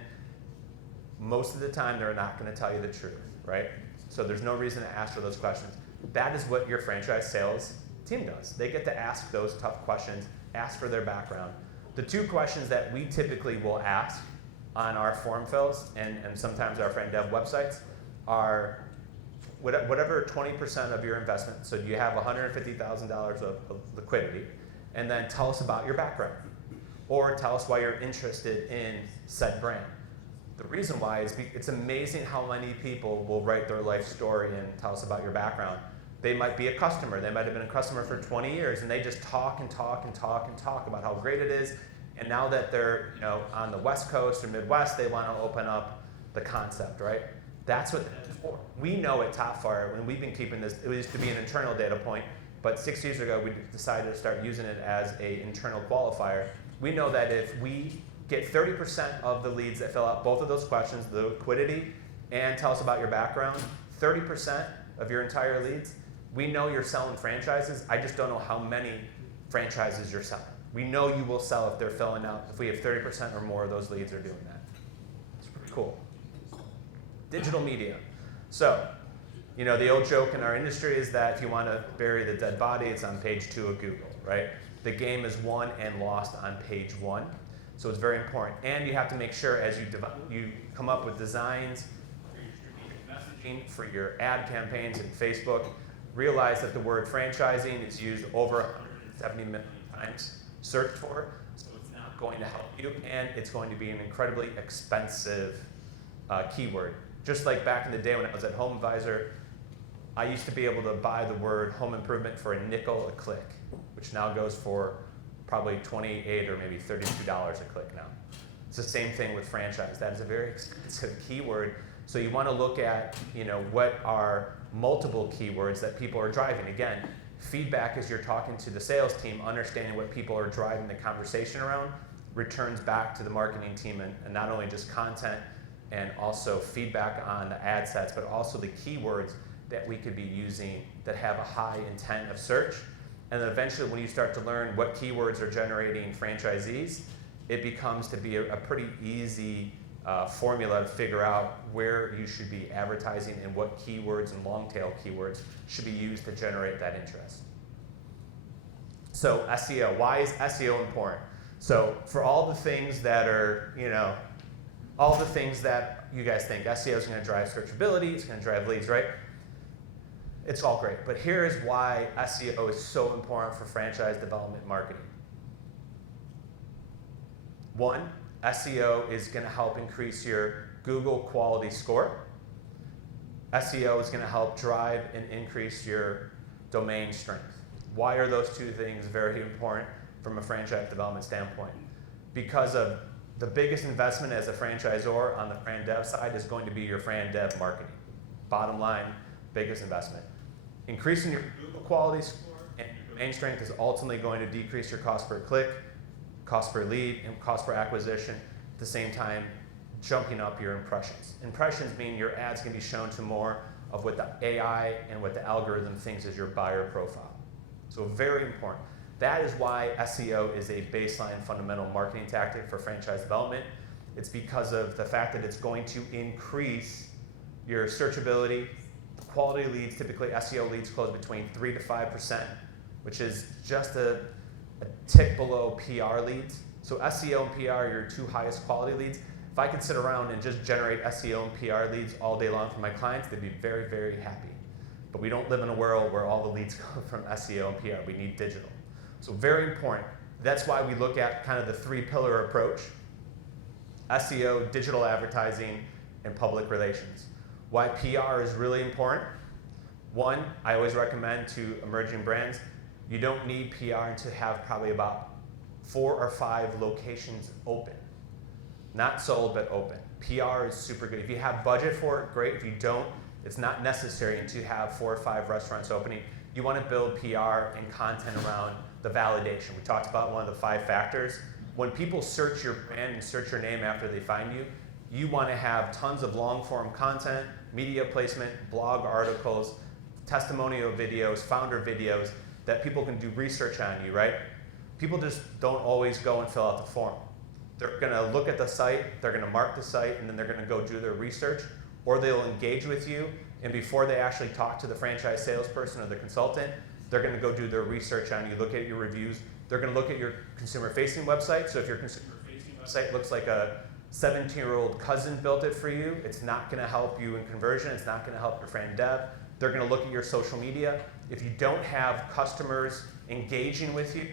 Most of the time, they're not going to tell you the truth, right? So there's no reason to ask for those questions. That is what your franchise sales team does. They get to ask those tough questions, ask for their background. The 2 questions that we typically will ask on our form fills and sometimes our Fran Dev websites are whatever 20% of your investment. So do you have $150,000 of liquidity? And then tell us about your background. Or tell us why you're interested in said brand. The reason why is it's amazing how many people will write their life story and tell us about your background. They might be a customer. They might have been a customer for 20 years, and they just talk and talk and talk and talk about how great it is. And now that they're on the West Coast or Midwest, they want to open up the concept, right? That's what that's for. We know at Top Fire, when we've been keeping this, it used to be an internal data point, but 6 years ago we decided to start using it as an internal qualifier. We know that if we get 30% of the leads that fill out both of those questions, the liquidity and tell us about your background, 30% of your entire leads, we know you're selling franchises. I just don't know how many franchises you're selling. We know you will sell if they're filling out, if we have 30% or more of those leads are doing that. It's pretty cool. Digital media. So, you know, the old joke in our industry is that if you want to bury the dead body, it's on page 2 of Google, right? The game is won and lost on page 1. So it's very important. And you have to make sure as you come up with designs for your strategic messaging, for your ad campaigns in Facebook, realize that the word franchising is used over 170 million times searched for. So it's not going to help you, and it's going to be an incredibly expensive keyword. Just like back in the day when I was at Home Advisor, I used to be able to buy the word home improvement for a nickel a click, which now goes for probably $28 or maybe $32 a click now. It's the same thing with franchise. That is a very expensive keyword. So you want to look at, you know, what are multiple keywords that people are driving. Again, feedback as you're talking to the sales team, understanding what people are driving the conversation around, returns back to the marketing team, and not only just content and also feedback on the ad sets, but also the keywords that we could be using that have a high intent of search. And then eventually when you start to learn what keywords are generating franchisees, it becomes to be a pretty easy formula to figure out where you should be advertising and what keywords and long tail keywords should be used to generate that interest. So SEO, why is SEO important? So for all the things that are, you know, all the things that you guys think, SEO is going to drive searchability, it's going to drive leads, right? It's all great, but here is why SEO is so important for franchise development marketing. One, SEO is going to help increase your Google quality score. SEO is going to help drive and increase your domain strength. Why are those two things very important from a franchise development standpoint? Because of the biggest investment as a franchisor on the fran dev side is going to be your fran dev marketing. Bottom line, biggest investment. Increasing your Google quality score and your domain strength is ultimately going to decrease your cost per click, cost per lead, and cost per acquisition, at the same time jumping up your impressions. Impressions mean your ads can be shown to more of what the AI and what the algorithm thinks is your buyer profile. So very important. That is why SEO is a baseline fundamental marketing tactic for franchise development. It's because of the fact that it's going to increase your searchability. Quality leads, typically SEO leads close between 3 to 5%, which is just a tick below PR leads. So SEO and PR are your two highest quality leads. If I could sit around and just generate SEO and PR leads all day long for my clients, they'd be very, very happy. But we don't live in a world where all the leads come from SEO and PR. We need digital. So very important. That's why we look at kind of the 3-pillar approach: SEO, digital advertising, and public relations. Why PR is really important. One, I always recommend to emerging brands, you don't need PR to have probably about 4 or 5 locations open. Not sold, but open. PR is super good. If you have budget for it, great. If you don't, it's not necessary to have 4 or 5 restaurants opening. You want to build PR and content around the validation. We talked about one of the 5 factors. When people search your brand and search your name after they find you, you want to have tons of long-form content, media placement, blog articles, testimonial videos, founder videos that people can do research on you, right? People just don't always go and fill out the form. They're going to look at the site, they're going to mark the site, and then they're going to go do their research, or they'll engage with you, and before they actually talk to the franchise salesperson or the consultant, they're going to go do their research on you, look at your reviews. They're going to look at your consumer-facing website. So if your consumer-facing website looks like a 17-year-old cousin built it for you, it's not going to help you in conversion. It's not going to help your fran dev. They're going to look at your social media. If you don't have customers engaging with you,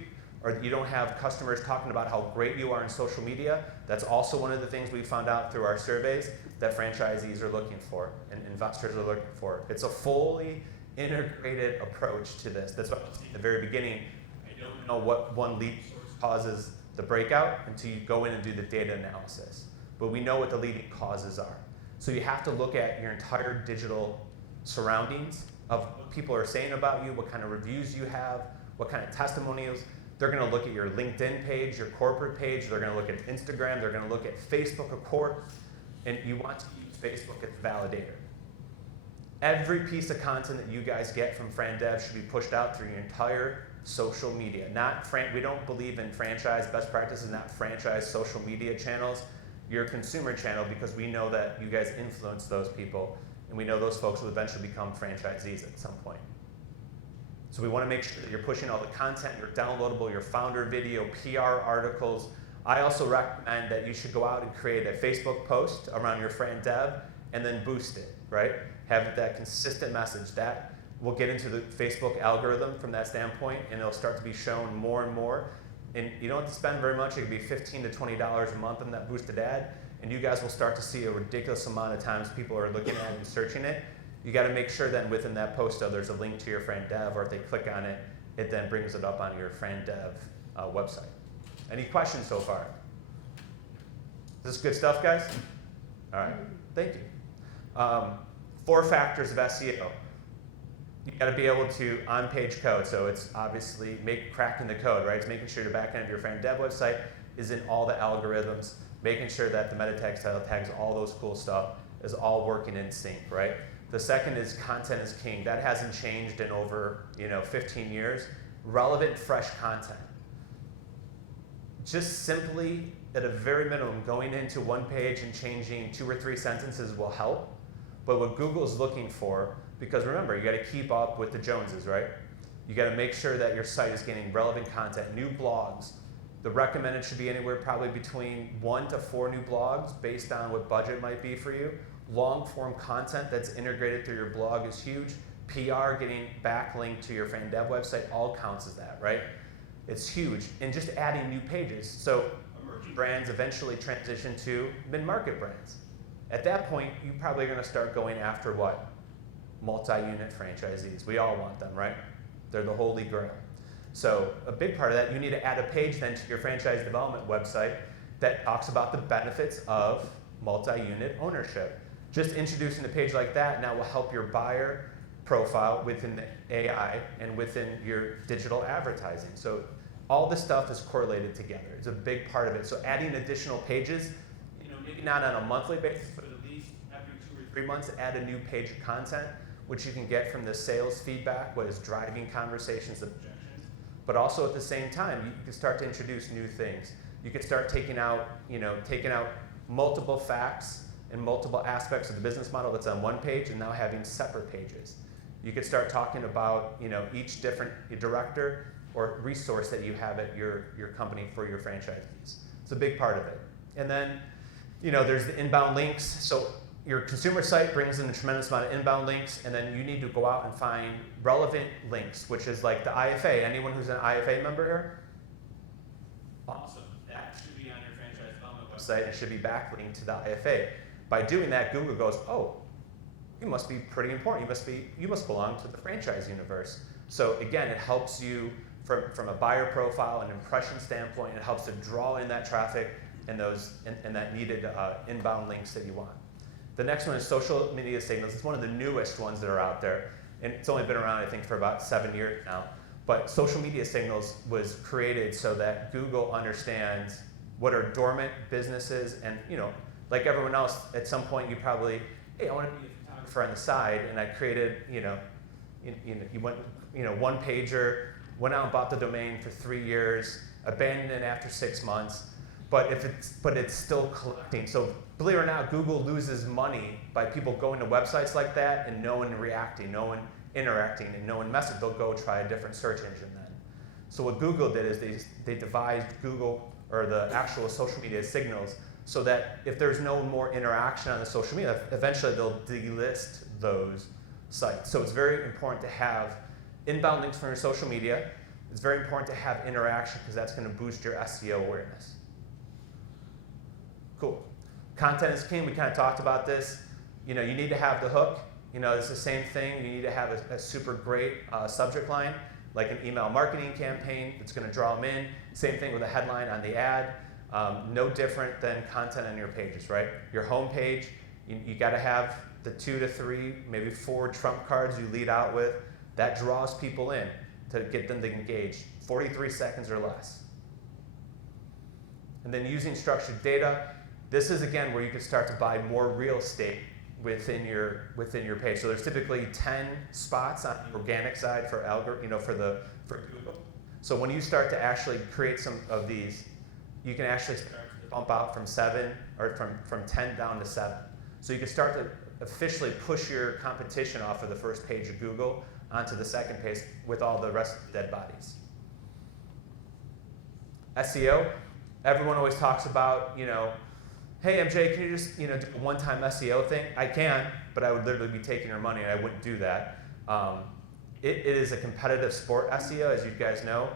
or you don't have customers talking about how great you are in social media, that's also one of the things we found out through our surveys that franchisees are looking for and investors are looking for. It's a fully integrated approach to this. That's what I was saying at the very beginning. I don't know what one lead source causes the breakout until you go in and do the data analysis. But we know what the leading causes are. So you have to look at your entire digital surroundings of what people are saying about you, what kind of reviews you have, what kind of testimonials. They're going to look at your LinkedIn page, your corporate page. They're going to look at Instagram. They're going to look at Facebook, of course. And you want to use Facebook as a validator. Every piece of content that you guys get from FranDev should be pushed out through your entire social media. We don't believe in franchise best practices, not franchise social media channels. Your consumer channel, because we know that you guys influence those people, and we know those folks will eventually become franchisees at some point. So we want to make sure that you're pushing all the content, your downloadable, your founder video, PR articles. I also recommend that you should go out and create a Facebook post around your FranDev and then boost it, right? Have that consistent message. That will get into the Facebook algorithm from that standpoint, and it'll start to be shown more and more. And you don't have to spend very much. It could be $15 to $20 a month on that boosted ad, and you guys will start to see a ridiculous amount of times people are looking at it and searching it. You got to make sure that within that post, though, there's a link to your FranDev, or if they click on it, it then brings it up on your FranDev website. Any questions so far? Is this good stuff, guys? All right, thank you. 4 factors of SEO. You got to be able to on-page code, so it's obviously cracking the code, right? It's making sure the back end of your FranDev website is in all the algorithms, making sure that the meta tags, title tags, all those cool stuff is all working in sync, right? The second is content is king. That hasn't changed in over 15 years. Relevant, fresh content. Just simply, at a very minimum, going into one page and changing 2 or 3 sentences will help. But what Google's looking for, because remember, you got to keep up with the Joneses, right? You got to make sure that your site is getting relevant content, new blogs. The recommended should be anywhere probably between 1 to 4 new blogs based on what budget might be for you. Long form content that's integrated through your blog is huge. PR, getting backlinked to your FranDev website, all counts as that, right? It's huge. And just adding new pages. So emerging brands eventually transition to mid-market brands. At that point, you're probably going to start going after what? Multi-unit franchisees. We all want them, right? They're the holy grail. So a big part of that, you need to add a page then to your franchise development website that talks about the benefits of multi-unit ownership. Just introducing a page like that now will help your buyer profile within the AI and within your digital advertising. So all this stuff is correlated together. It's a big part of it. So adding additional pages, maybe not on a monthly basis, but at least every 2 or 3 months, add a new page of content, which you can get from the sales feedback, what is driving conversations, objections. But also at the same time, you can start to introduce new things. You can start taking out multiple facts and multiple aspects of the business model that's on one page and now having separate pages. You could start talking about each different director or resource that you have at your company for your franchisees. It's a big part of it. And then there's the inbound links. So your consumer site brings in a tremendous amount of inbound links, and then you need to go out and find relevant links, which is like the IFA. Anyone who's an IFA member here? Awesome. That should be on your franchise development website. It should be backlinked to the IFA. By doing that, Google goes, oh, you must be pretty important. You must belong to the franchise universe. So again, it helps you from a buyer profile and impression standpoint. It helps to draw in that traffic and that needed inbound links that you want. The next one is social media signals. It's one of the newest ones that are out there, and it's only been around, I think, for about 7 years now. But social media signals was created so that Google understands what are dormant businesses, and like everyone else, at some point you probably, hey, I want to be a photographer on the side, and I created, you went, one pager, went out and bought the domain for 3 years, abandoned it after 6 months. But it's still collecting. So believe it or not, Google loses money by people going to websites like that and no one reacting, no one interacting, and no one messaging. They'll go try a different search engine then. So what Google did is they devised Google, or the actual social media signals, so that if there's no more interaction on the social media, eventually they'll delist those sites. So it's very important to have inbound links from your social media. It's very important to have interaction because that's going to boost your SEO awareness. Cool. Content is king. We kind of talked about this. You need to have the hook. It's the same thing. You need to have a super great subject line, like an email marketing campaign that's going to draw them in. Same thing with a headline on the ad. No different than content on your pages, right? Your home page, You got to have the 2 to 3, maybe 4 trump cards you lead out with. That draws people in to get them to engage. 43 seconds or less. And then using structured data, this is again where you can start to buy more real estate within your page. So there's typically 10 spots on the organic side for for Google. So when you start to actually create some of these, you can actually start to bump out from 7 or from 10 down to 7. So you can start to officially push your competition off of the first page of Google onto the second page with all the rest of the dead bodies. SEO, everyone always talks about, hey MJ, can you just do a one-time SEO thing? I can, but I would literally be taking your money and I wouldn't do that. It is a competitive sport, SEO, as you guys know.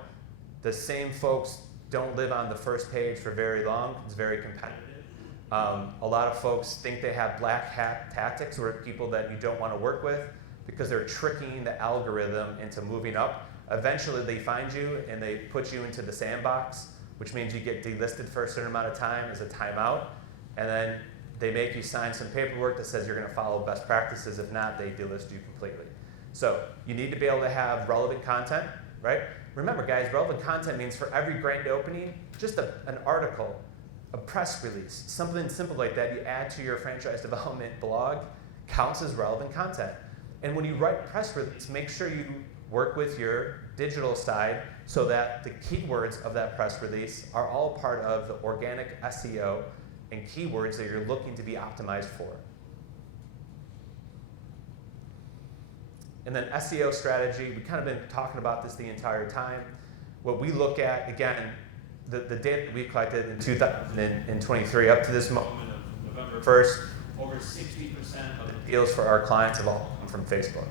The same folks don't live on the first page for very long. It's very competitive. A lot of folks think they have black hat tactics, or people that you don't want to work with because they're tricking the algorithm into moving up. Eventually they find you and they put you into the sandbox, which means you get delisted for a certain amount of time as a timeout, and then they make you sign some paperwork that says you're going to follow best practices. If not, they delist you completely. So you need to be able to have relevant content, right? Remember guys, relevant content means for every grand opening, just an article, a press release, something simple like that you add to your franchise development blog counts as relevant content. And when you write a press release, make sure you work with your digital side so that the keywords of that press release are all part of the organic SEO and keywords that you're looking to be optimized for. And then SEO strategy, we've kind of been talking about this the entire time. What we look at, again, the data that we collected in 2023 up to this moment of November 1st, over 60% of the deals for our clients have all come from Facebook.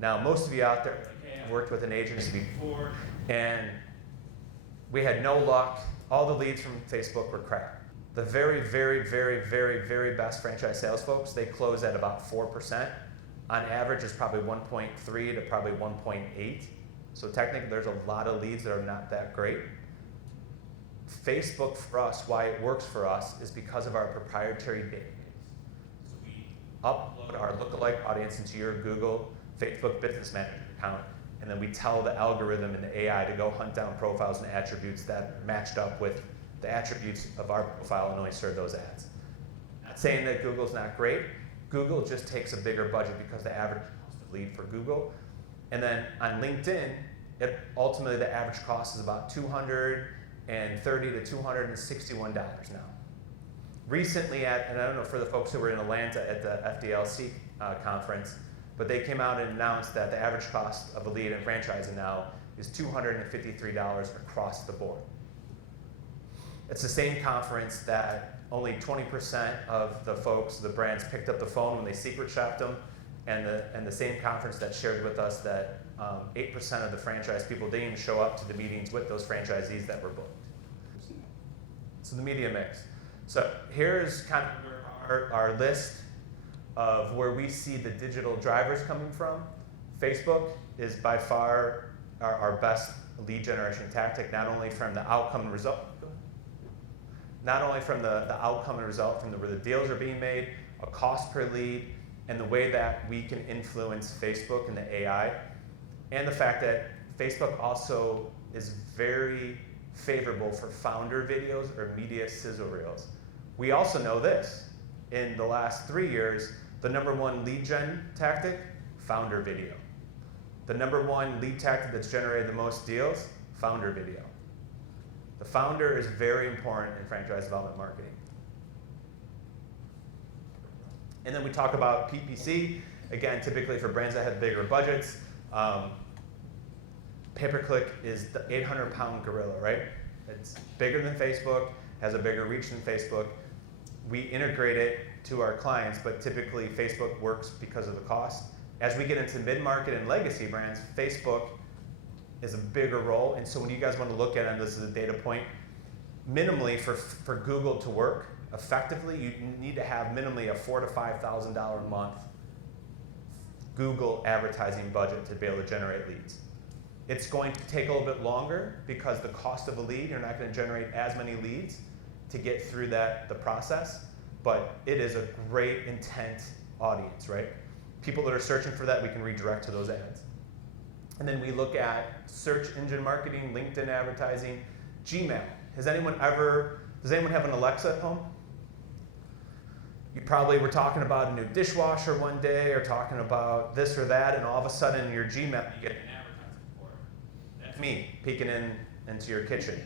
Now, most of you out there, I've worked with an agency before, and we had no luck. All the leads from Facebook were crap. The very, very, very, very, very best franchise sales folks, they close at about 4%. On average, it's probably 1.3 to probably 1.8. So technically, there's a lot of leads that are not that great. Facebook for us, why it works for us, is because of our proprietary database. So we upload our lookalike audience into your Google, Facebook Business Manager account, and then we tell the algorithm and the AI to go hunt down profiles and attributes that matched up with the attributes of our profile and only serve those ads. Not saying that Google's not great. Google just takes a bigger budget because the average cost of lead for Google. And then on LinkedIn, ultimately the average cost is about $230 to $261 now. Recently and I don't know for the folks who were in Atlanta at the FDLC conference, but they came out and announced that the average cost of a lead in franchising now is $253 across the board. It's the same conference that only 20% of the folks, the brands, picked up the phone when they secret shopped them, and the same conference that shared with us that 8% of the franchise people didn't even show up to the meetings with those franchisees that were booked. So the media mix. So here's kind of our list of where we see the digital drivers coming from. Facebook is by far our best lead generation tactic, not only from the outcome and result, from where the deals are being made, a cost per lead, and the way that we can influence Facebook and the AI, and the fact that Facebook also is very favorable for founder videos or media sizzle reels. We also know this. In the last 3 years, the #1 lead gen tactic, founder video. The #1 lead tactic that's generated the most deals, founder video. The founder is very important in franchise development marketing. And then we talk about PPC, again, typically for brands that have bigger budgets. Pay-per-click is the 800-pound gorilla, right? It's bigger than Facebook, has a bigger reach than Facebook. We integrate it to our clients, but typically Facebook works because of the cost. As we get into mid-market and legacy brands, Facebook is a bigger role. And so when you guys want to look at it, and this is a data point, minimally for Google to work effectively, you need to have minimally a $4,000 to $5,000 a month Google advertising budget to be able to generate leads. It's going to take a little bit longer because the cost of a lead, you're not going to generate as many leads to get through the process. but it is a great intent audience, right? People that are searching for that, we can redirect to those ads. And then we look at search engine marketing, LinkedIn advertising, Gmail. Does anyone have an Alexa at home? You probably were talking about a new dishwasher one day, or talking about this or that, and all of a sudden in your Gmail you get an advertisement for it. That's me peeking into your kitchen.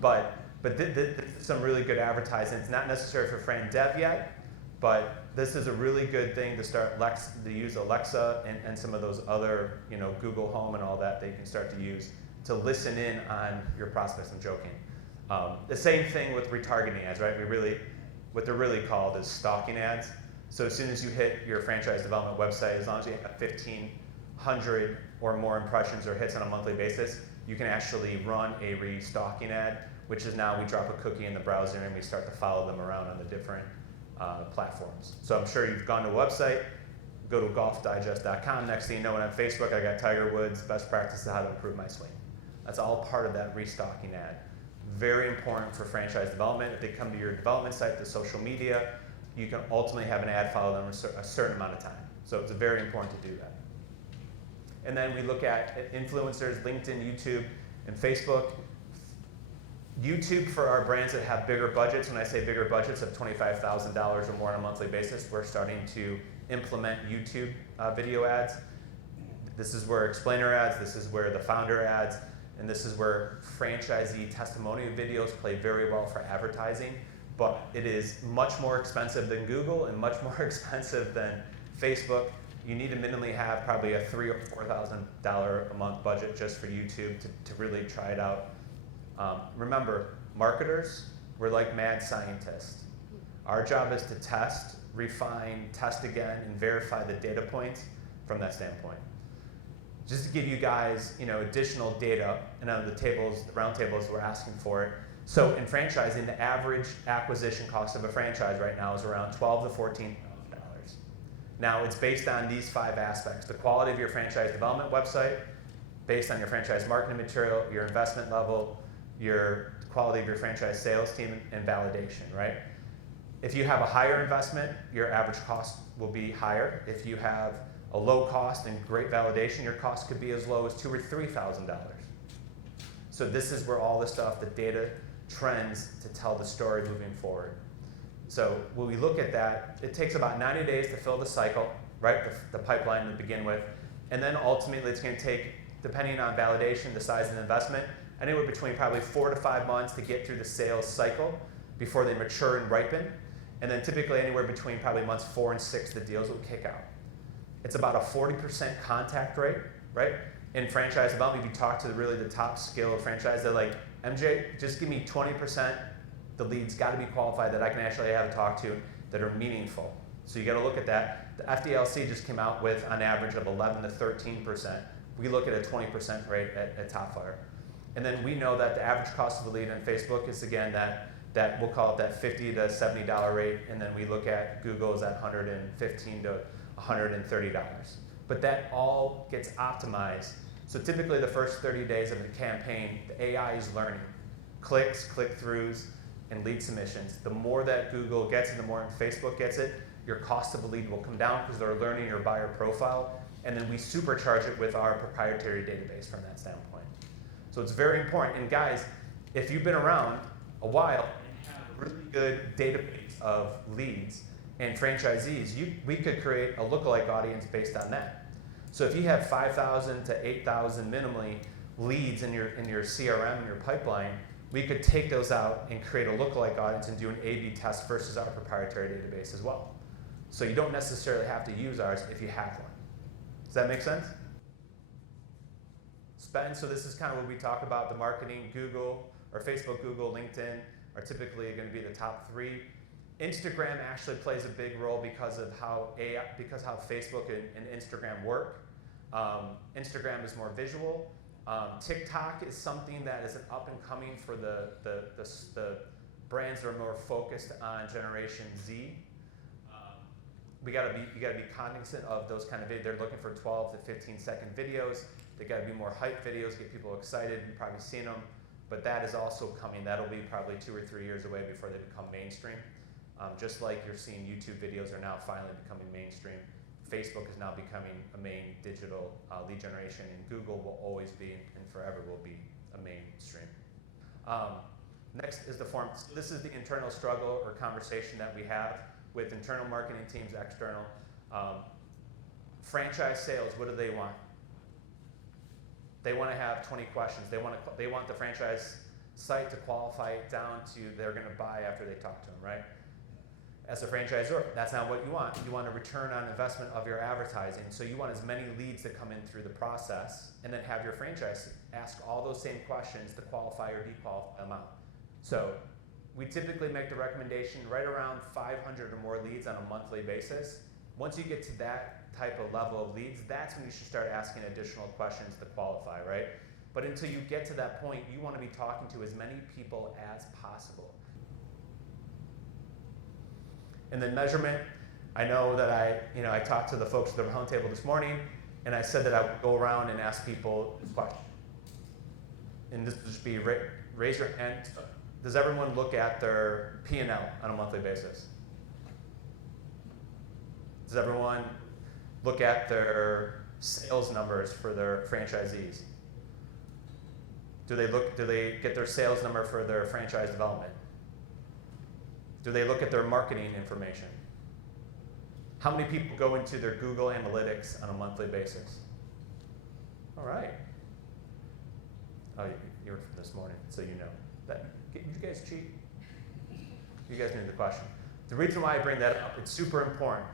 But this is some really good advertising. It's not necessary for Fran Dev yet, but this is a really good thing to start to use Alexa and some of those other, Google Home and all that you can start to use to listen in on your prospects. I'm joking. The same thing with retargeting ads, right? What they're really called is stalking ads. So as soon as you hit your franchise development website, as long as you have 1,500 or more impressions or hits on a monthly basis, you can actually run a restalking ad, which is now we drop a cookie in the browser and we start to follow them around on the different platforms. So I'm sure you've gone to a website, go to golfdigest.com. Next thing you know, when on Facebook, I got Tiger Woods, best practices how to improve my swing. That's all part of that restalking ad. Very important for franchise development. If they come to your development site, the social media, you can ultimately have an ad follow them a certain amount of time. So it's very important to do that. And then we look at influencers, LinkedIn, YouTube, and Facebook. YouTube for our brands that have bigger budgets. When I say bigger budgets of $25,000 or more on a monthly basis, we're starting to implement YouTube video ads. This is where explainer ads, this is where the founder ads, and this is where franchisee testimonial videos play very well for advertising. But it is much more expensive than Google and much more expensive than Facebook. You need to minimally have probably a $3,000 or $4,000 a month budget just for YouTube to really try it out. Remember, marketers, we're like mad scientists. Our job is to test, refine, test again, and verify the data points from that standpoint. Just to give you guys, additional data, and on the round tables, we're asking for it. So in franchising, the average acquisition cost of a franchise right now is around $12,000 to $14,000. Now, it's based on these 5 aspects: the quality of your franchise development website, based on your franchise marketing material, your investment level, your quality of your franchise sales team, and validation, right? If you have a higher investment, your average cost will be higher. If you have a low cost and great validation, your cost could be as low as $2,000 or $3,000. So this is where all the stuff, the data trends to tell the story moving forward. So when we look at that, it takes about 90 days to fill the cycle, right? The pipeline to begin with. And then ultimately it's going to take, depending on validation, the size of the investment, anywhere between probably 4 to 5 months to get through the sales cycle before they mature and ripen. And then typically anywhere between probably months 4 and 6, the deals will kick out. It's about a 40% contact rate, right? In franchise development, if you talk to the top skill of franchise, they're like, MJ, just give me 20%. The leads got to be qualified that I can actually have a talk to that are meaningful. So you got to look at that. The FDLC just came out with an average of 11 to 13%. We look at a 20% rate at Topfire. And then we know that the average cost of a lead on Facebook is, again, that we'll call it that $50 to $70 rate. And then we look at Google's at $115 to $130. But that all gets optimized. So typically the first 30 days of the campaign, the AI is learning. Clicks, click-throughs, and lead submissions. The more that Google gets it, the more Facebook gets it, your cost of a lead will come down because they're learning your buyer profile. And then we supercharge it with our proprietary database from that standpoint. So it's very important. And guys, if you've been around a while and have a really good database of leads and franchisees, we could create a lookalike audience based on that. So if you have 5,000 to 8,000 minimally leads in your CRM, in your pipeline, we could take those out and create a lookalike audience and do an A/B test versus our proprietary database as well. So you don't necessarily have to use ours if you have one. Does that make sense? Spend, so this is kind of what we talk about. The marketing, Google, or Facebook, Google, LinkedIn are typically going to be the top 3. Instagram actually plays a big role because of how Facebook and Instagram work. Instagram is more visual. TikTok is something that is an up and coming for the brands that are more focused on Generation Z. You gotta be cognizant of those kind of videos. They're looking for 12 to 15 second videos. They gotta be more hype videos, get people excited. You've probably seen them. but that is also coming. That'll be probably 2 or 3 years away before they become mainstream. Just like you're seeing YouTube videos are now finally becoming mainstream, Facebook is now becoming a main digital lead generation, and Google will always be and forever will be a mainstream. Next is the form. This is the internal struggle or conversation that we have with internal marketing teams, external. Franchise sales, what do they want? They want to have 20 questions. They want the franchise site to qualify it down to they're going to buy after they talk to them, right? As a franchisor, that's not what you want. You want a return on investment of your advertising. So you want as many leads that come in through the process, and then have your franchise ask all those same questions to qualify or dequalify them out. So we typically make the recommendation right around 500 or more leads on a monthly basis. Once you get to that type of level of leads, that's when you should start asking additional questions to qualify, right? But until you get to that point, you want to be talking to as many people as possible. And then measurement, I know that I talked to the folks at the round table this morning, and I said that I would go around and ask people this question. And this would just be raise your hand. Does everyone look at their P&L on a monthly basis? Does everyone look at their sales numbers for their franchisees? Do they get their sales number for their franchise development? Do they look at their marketing information? How many people go into their Google Analytics on a monthly basis? All right. Oh, you were from this morning, so you know. Did you guys cheat? You guys knew the question. The reason why I bring that up, it's super important.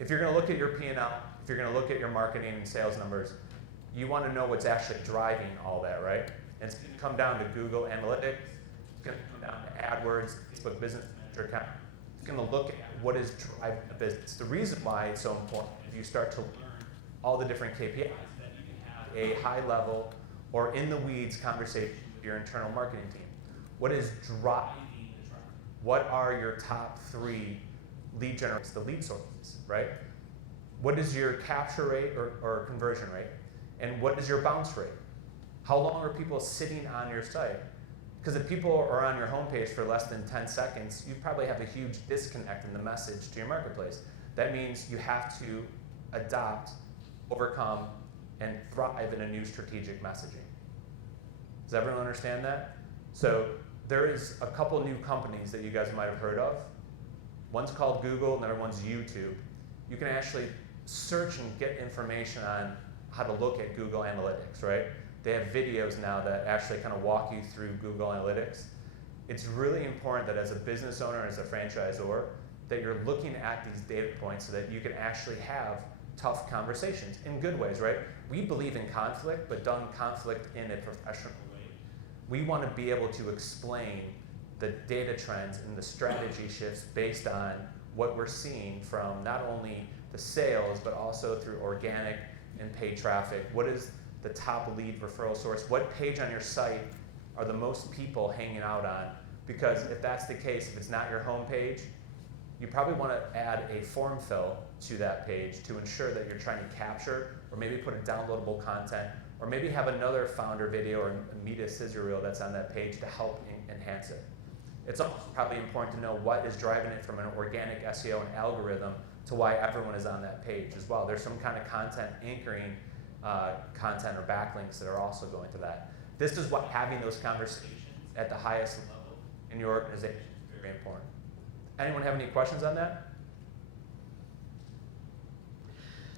If you're going to look at your P&L, if you're going to look at your marketing and sales numbers, you want to know what's actually driving all that, right? And it's going to come down to Google Analytics. It's going to come down to AdWords, Facebook Business Manager account. It's going to look at what is driving the business. The reason why it's so important is you start to learn all the different KPIs that you can have a high level or in the weeds conversation with your internal marketing team. What is driving the traffic? What are your top 3 lead generators, the lead sources, right? What is your capture rate or conversion rate? And what is your bounce rate? How long are people sitting on your site? Because if people are on your homepage for less than 10 seconds, you probably have a huge disconnect in the message to your marketplace. That means you have to adopt, overcome, and thrive in a new strategic messaging. Does everyone understand that? So there is a couple new companies that you guys might have heard of. One's called Google, and the other one's YouTube. You can actually search and get information on how to look at Google Analytics, right? They have videos now that actually kind of walk you through Google Analytics. It's really important that as a business owner, as a franchisor, that you're looking at these data points so that you can actually have tough conversations in good ways, right? We believe in conflict, but done conflict in a professional way. We want to be able to explain the data trends and the strategy shifts based on what we're seeing from not only the sales, but also through organic and paid traffic. What is the top lead referral source? What page on your site are the most people hanging out on? Because if that's the case, if it's not your home page, you probably want to add a form fill to that page to ensure that you're trying to capture, or maybe put a downloadable content, or maybe have another founder video or a media scissor reel that's on that page to help enhance it. It's also probably important to know what is driving it from an organic SEO and algorithm to why everyone is on that page as well. There's some kind of content anchoring content or backlinks that are also going to that. This is what having those conversations at the highest level in your organization is very important. Anyone have any questions on that?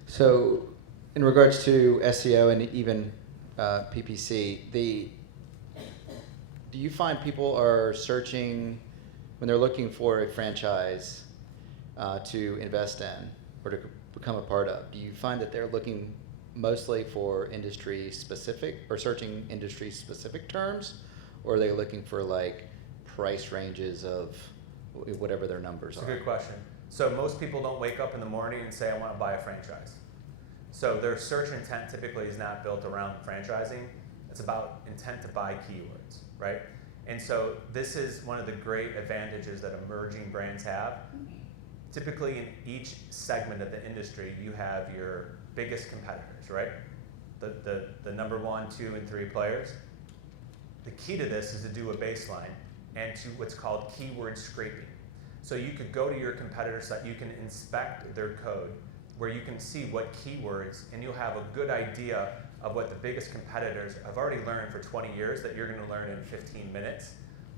So, in regards to SEO and even PPC, do you find people are searching when they're looking for a franchise to invest in or to become a part of? Do you find that they're looking mostly for industry specific or searching industry specific terms, or are they looking for like price ranges of whatever their numbers It's are? a good question. So most people don't wake up in the morning and say, I want to buy a franchise. So their search intent typically is not built around franchising. It's about intent to buy keywords, right? And so this is one of the great advantages that emerging brands have. Typically in each segment of the industry, you have your biggest competitors, right? The number 1, 2, and 3 players. The key to this is to do a baseline and to what's called keyword scraping. So you could go to your competitor site, you can inspect their code, where you can see what keywords, and you'll have a good idea of what the biggest competitors have already learned for 20 years that you're going to learn in 15 minutes,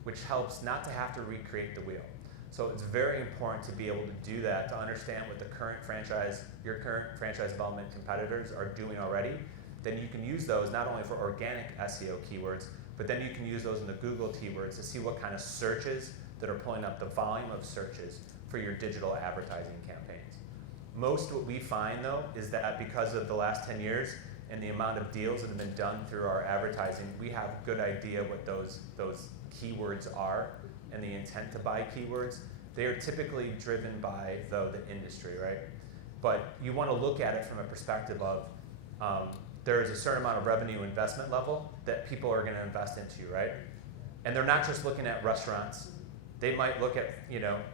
which helps not to have to recreate the wheel. So it's very important to be able to do that, to understand what your current franchise development competitors are doing already. Then you can use those not only for organic SEO keywords, but then you can use those in the Google keywords to see what kind of searches that are pulling up the volume of searches for your digital advertising campaigns. Most what we find though is that because of the last 10 years and the amount of deals that have been done through our advertising, we have a good idea what those keywords are and the intent to buy keywords. They are typically driven by the industry, right? But you want to look at it from a perspective of there is a certain amount of revenue investment level that people are going to invest into, right? And they're not just looking at restaurants. They might look at,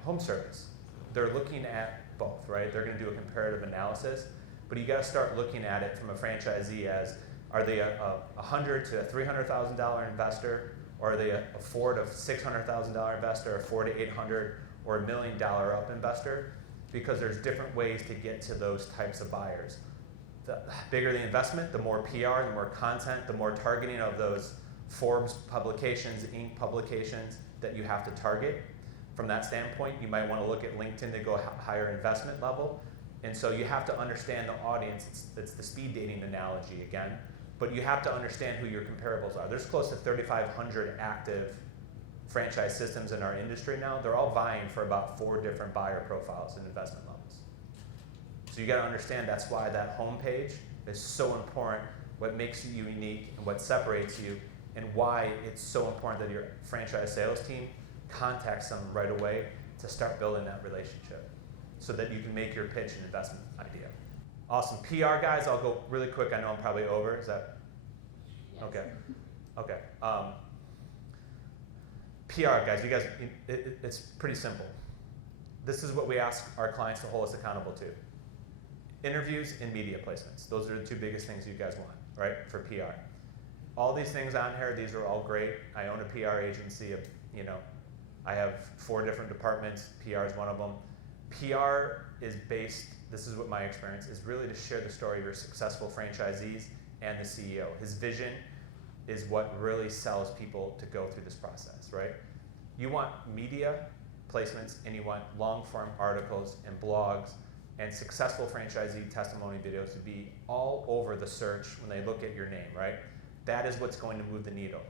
home service. They're looking at both, right? They're going to do a comparative analysis, but you got to start looking at it from a franchisee as, are they a $100,000 to a $300,000 investor, or are they a $400,000 to $600,000 investor, a $400,000 to $800,000, or $1 million up investor? Because there's different ways to get to those types of buyers. The bigger the investment, the more PR, the more content, the more targeting of those Forbes publications, Inc. publications that you have to target. From that standpoint, you might want to look at LinkedIn to go higher investment level. And so you have to understand the audience. It's the speed dating analogy again, but you have to understand who your comparables are. There's close to 3,500 active franchise systems in our industry now. They're all vying for about 4 different buyer profiles and investment levels. So you got to understand that's why that homepage is so important, what makes you unique and what separates you, and why it's so important that your franchise sales team contacts them right away to start building that relationship so that you can make your pitch an investment idea. Awesome. PR guys, I'll go really quick. I know I'm probably over. Is that? Yes. Okay. PR guys, you guys, it's pretty simple. This is what we ask our clients to hold us accountable to. Interviews and media placements. Those are the 2 biggest things you guys want, right, for PR. All these things on here, these are all great. I own a PR agency. I have 4 different departments. PR is one of them. PR is based, this is what my experience is, really to share the story of your successful franchisees and the CEO. His vision is what really sells people to go through this process, right? You want media placements and you want long-form articles and blogs and successful franchisee testimony videos to be all over the search when they look at your name, right? That is what's going to move the needle.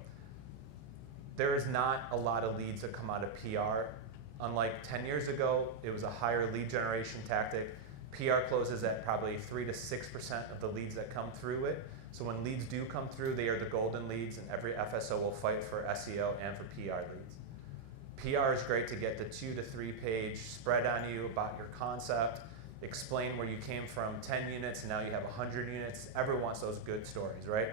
There is not a lot of leads that come out of PR. Unlike 10 years ago, it was a higher lead generation tactic. PR closes at probably 3 to 6% of the leads that come through it. So when leads do come through, they are the golden leads, and every FSO will fight for SEO and for PR leads. PR is great to get the 2 to 3 page spread on you about your concept, explain where you came from 10 units and now you have 100 units. Everyone wants those good stories, right?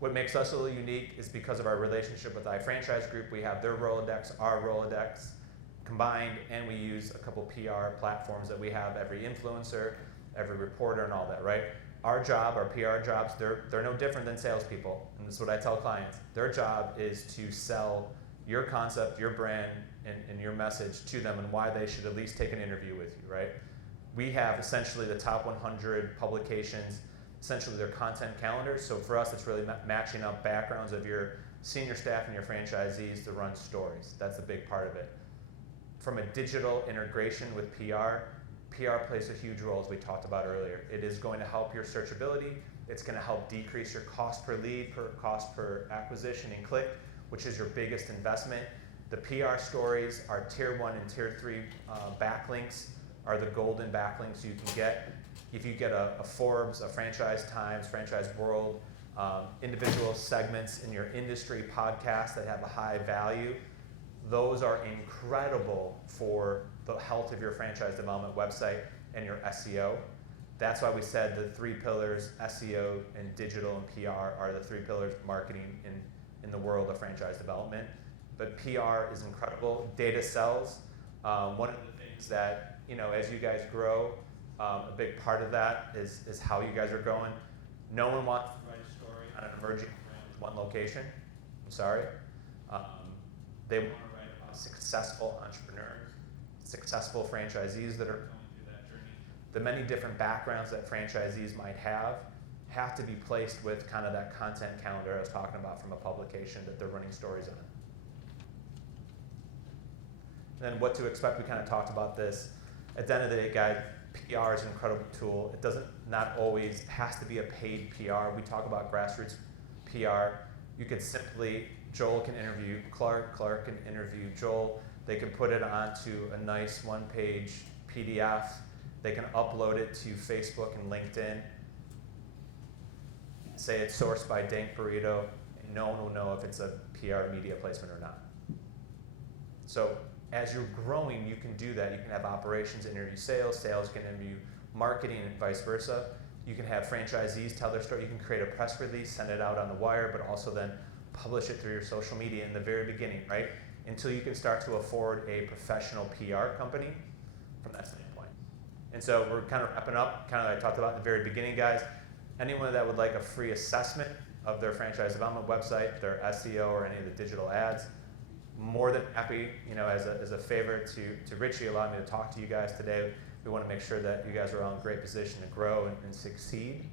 What makes us a little unique is because of our relationship with iFranchise Group. We have their Rolodex, our Rolodex combined, and we use a couple PR platforms that we have, every influencer, every reporter, and all that, right? Our job, our PR jobs, they're no different than salespeople, and this is what I tell clients. Their job is to sell your concept, your brand, and your message to them and why they should at least take an interview with you, right? We have essentially the top 100 publications, essentially their content calendars. So for us, it's really matching up backgrounds of your senior staff and your franchisees to run stories. That's a big part of it. From a digital integration with PR, PR plays a huge role, as we talked about earlier. It is going to help your searchability. It's going to help decrease your cost per lead, cost per acquisition and click, which is your biggest investment. The PR stories, our tier 1 and tier 3 backlinks are the golden backlinks you can get. If you get a Forbes, a Franchise Times, Franchise World, individual segments in your industry podcast that have a high value, those are incredible for the health of your franchise development website and your SEO. That's why we said the 3 pillars, SEO and digital and PR, are the 3 pillars of marketing in the world of franchise development. But PR is incredible. Data sells. One of the things that, as you guys grow, a big part of that is how you guys are going. No one wants to write a story on an emerging brand with 1 location. I'm sorry. They want to write about successful entrepreneurs, successful franchisees that are going through that journey. The many different backgrounds that franchisees might have to be placed with kind of that content calendar I was talking about from a publication that they're running stories on. And then what to expect, we kind of talked about this. At the end of the day, guys, PR is an incredible tool. It doesn't not always has to be a paid PR. We talk about grassroots PR. You could simply, Joel can interview Clark, Clark can interview Joel. They can put it onto a nice one-page PDF. They can upload it to Facebook and LinkedIn. Say it's sourced by Dank Burrito, and no one will know if it's a PR media placement or not. So as you're growing, you can do that. You can have operations interview sales, sales can interview marketing, and vice versa. You can have franchisees tell their story. You can create a press release, send it out on the wire, but also then publish it through your social media in the very beginning, right? Until you can start to afford a professional PR company from that standpoint. And so we're kind of wrapping up, kind of like I talked about in the very beginning, guys. Anyone that would like a free assessment of their franchise development website, their SEO, or any of the digital ads, more than happy, as a favor to Richie, allow me to talk to you guys today. We want to make sure that you guys are all in a great position to grow and succeed.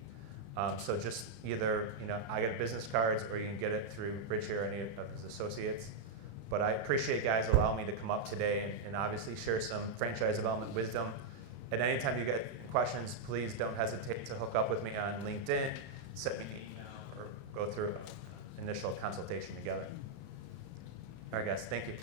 So just either, I get business cards, or you can get it through Richie or any of his associates. But I appreciate guys allowing me to come up today and obviously share some franchise development wisdom. At any time you get questions, please don't hesitate to hook up with me on LinkedIn, send me an email, or go through an initial consultation together. All right, guys, thank you.